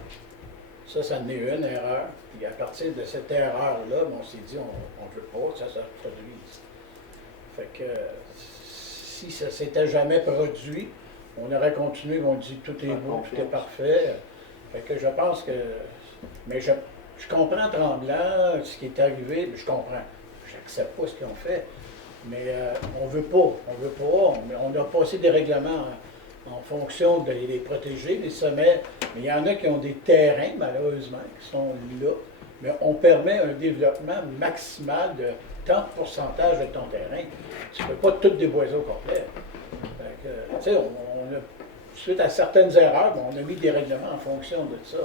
Ça en est une erreur. Puis à partir de cette erreur-là, on s'est dit, on ne veut pas que ça se reproduise. Fait que si ça ne s'était jamais produit, on aurait continué, on dit tout est beau, tout est parfait. Fait que je pense que... Mais je comprends Tremblant, ce qui est arrivé, je comprends. J'accepte pas ce qu'ils ont fait. Mais on veut pas. On a passé des règlements en fonction de les protéger, les sommets. Mais il y en a qui ont des terrains, malheureusement, qui sont là. Mais on permet un développement maximal de tant de pourcentage de ton terrain. Tu ne peux pas tout déboiser au complet. Tu sais, suite à certaines erreurs, on a mis des règlements en fonction de ça.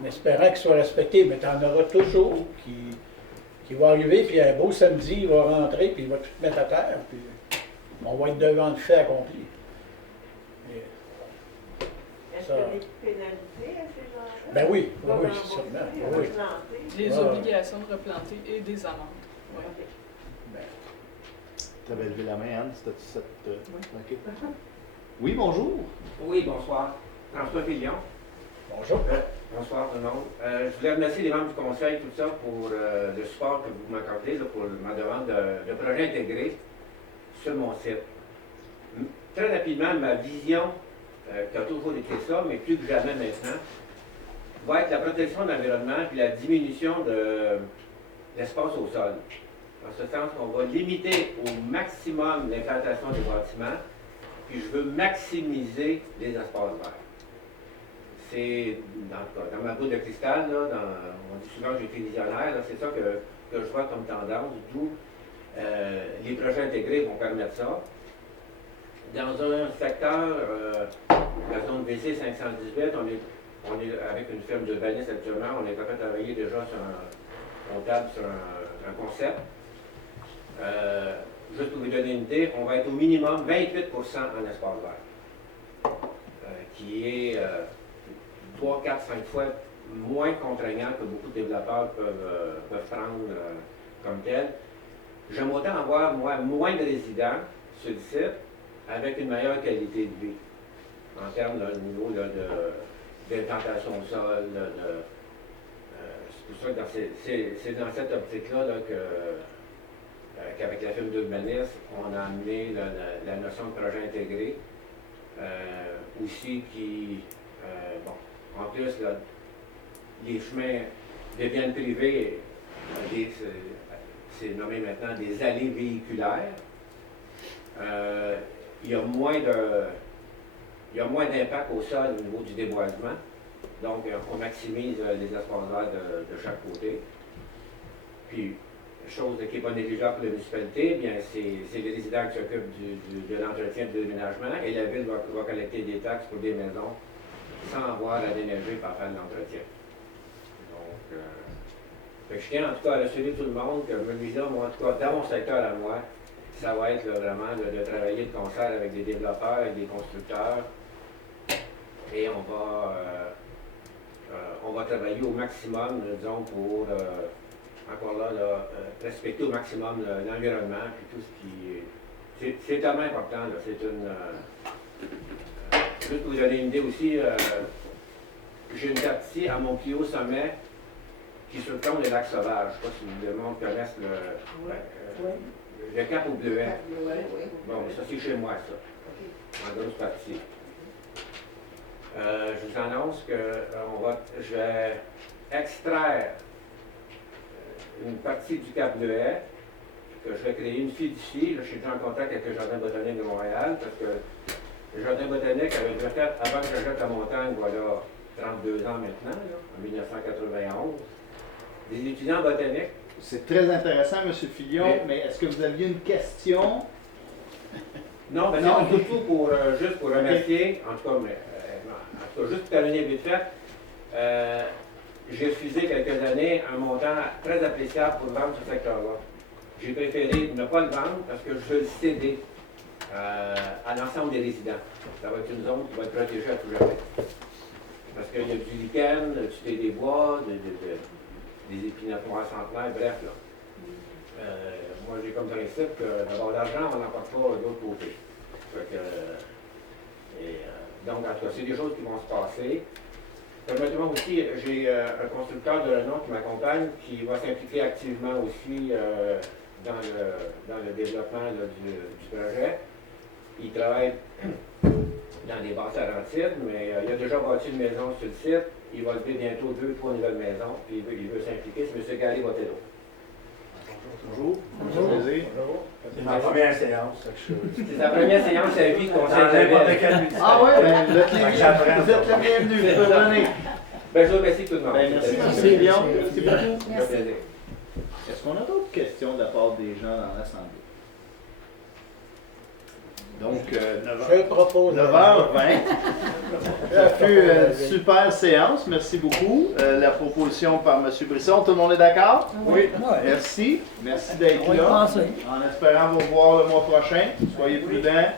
En espérant qu'ils soient respectés, mais tu en auras toujours qui vont arriver, puis un beau samedi, il va rentrer, puis il va tout mettre à terre, puis on va être devant le fait accompli. Est-ce qu'il y a des pénalités à ces gens-là? Ben oui, sûrement. Oui. Des obligations de replanter et des amendes. Oui. Tu avais levé la main, Anne, c'était cette... OK. Oui, bonjour. Oui, bonsoir. François Villion. Bonjour. Bonsoir, Renaud. Je voulais remercier les membres du conseil, tout ça, pour le support que vous m'accordez pour ma demande de projet intégré sur mon site. Très rapidement, ma vision, qui a toujours été ça, mais plus que jamais maintenant, va être la protection de l'environnement puis la diminution de l'espace au sol. En ce sens qu'on va limiter au maximum l'implantation des bâtiments, puis je veux maximiser les espaces verts. C'est, dans ma boule de cristal, là, on dit souvent que j'ai été visionnaire, c'est ça que je vois comme tendance, d'où les projets intégrés vont permettre ça. Dans un secteur, la zone BC 518, on est avec une firme d'urbanistes actuellement, on est en train de travailler déjà on table sur un concept. Juste pour vous donner une idée, on va être au minimum 28% en espace vert, qui est 3, 4, 5 fois moins contraignant que beaucoup de développeurs peuvent prendre comme tel. J'aime autant avoir moins de résidents sur le site avec une meilleure qualité de vie en termes de niveau d'implantation au sol. C'est pour ça que c'est dans cette optique-là qu'avec la firme d'urbanisme, on a amené la notion de projet intégré. Aussi qui, en plus, les chemins deviennent privés, c'est nommé maintenant des allées véhiculaires. Il y a moins d'impact au sol au niveau du déboisement. Donc, on maximise les espaces verts de chaque côté. Puis, chose qui n'est pas négligeable pour la municipalité, bien c'est les résidents qui s'occupent de l'entretien et du déménagement, et la ville va collecter des taxes pour des maisons sans avoir à déneiger par faire de l'entretien. Donc, je tiens en tout cas à rassurer tout le monde que ma vision, moi, en tout cas, dans mon secteur à moi, ça va être là, vraiment de travailler de concert avec des développeurs, avec des constructeurs, et on va travailler au maximum, disons, pour encore là, respecter au maximum l'environnement et tout ce qui est. C'est tellement important, là. C'est une. Juste pour vous donner une idée aussi, j'ai une partie à mon plus haut sommet qui surplombe les lacs sauvages. Je ne sais pas si le monde connaisse le cap au bleuet. Bon, ça c'est chez moi, ça. En grosse partie. Je vous annonce que je vais extraire une partie du cap bleuet, que je vais créer une fiducie. Je suis déjà en contact avec le Jardin botanique de Montréal, parce que le Jardin botanique avait déjà fait, avant que je jette la montagne, voilà, 32 ans maintenant, là, en 1991, des étudiants botaniques. C'est très intéressant, M. Fillon, mais est-ce que vous aviez une question? Non, mais non, surtout juste pour remercier, en tout cas, juste pour terminer vite fait, j'ai refusé quelques années un montant très appréciable pour vendre ce secteur-là. J'ai préféré ne pas le vendre parce que je veux le céder à l'ensemble des résidents. Ça va être une zone qui va être protégée à tout jamais. Parce qu'il y a du lichen, du thé des bois, des épinards noirs centenaires, bref. Là. Moi, j'ai comme principe que d'avoir l'argent, on n'en porte pas de l'autre côté. Donc, en tout cas, c'est des choses qui vont se passer. Permettez-moi aussi, j'ai un constructeur de renom qui m'accompagne, qui va s'impliquer activement aussi dans le développement là, du projet. Il travaille dans des basses Laurentides, mais il a déjà bâti une maison sur le site. Il va lever bientôt 2-3 nouvelles maisons, puis il veut s'impliquer. C'est M. Gary Botello. Bonjour. Bonjour. Bonjour. C'est ma première séance. C'est sa première séance à vie qu'on s'est Ah oui, ben, vous êtes le bienvenu. Vous pouvez venir. Ben, je vous remercie tout le monde. Ben, merci, M. Lyon. Merci beaucoup. Merci. Est-ce qu'on a d'autres questions de la part des gens dans l'Assemblée? Donc, 9h20. Ça fut une super séance. Merci beaucoup. La proposition par M. Brisson. Tout le monde est d'accord? Oui. Merci. Merci d'être On va y là. penser. En espérant vous revoir le mois prochain. Soyez prudents.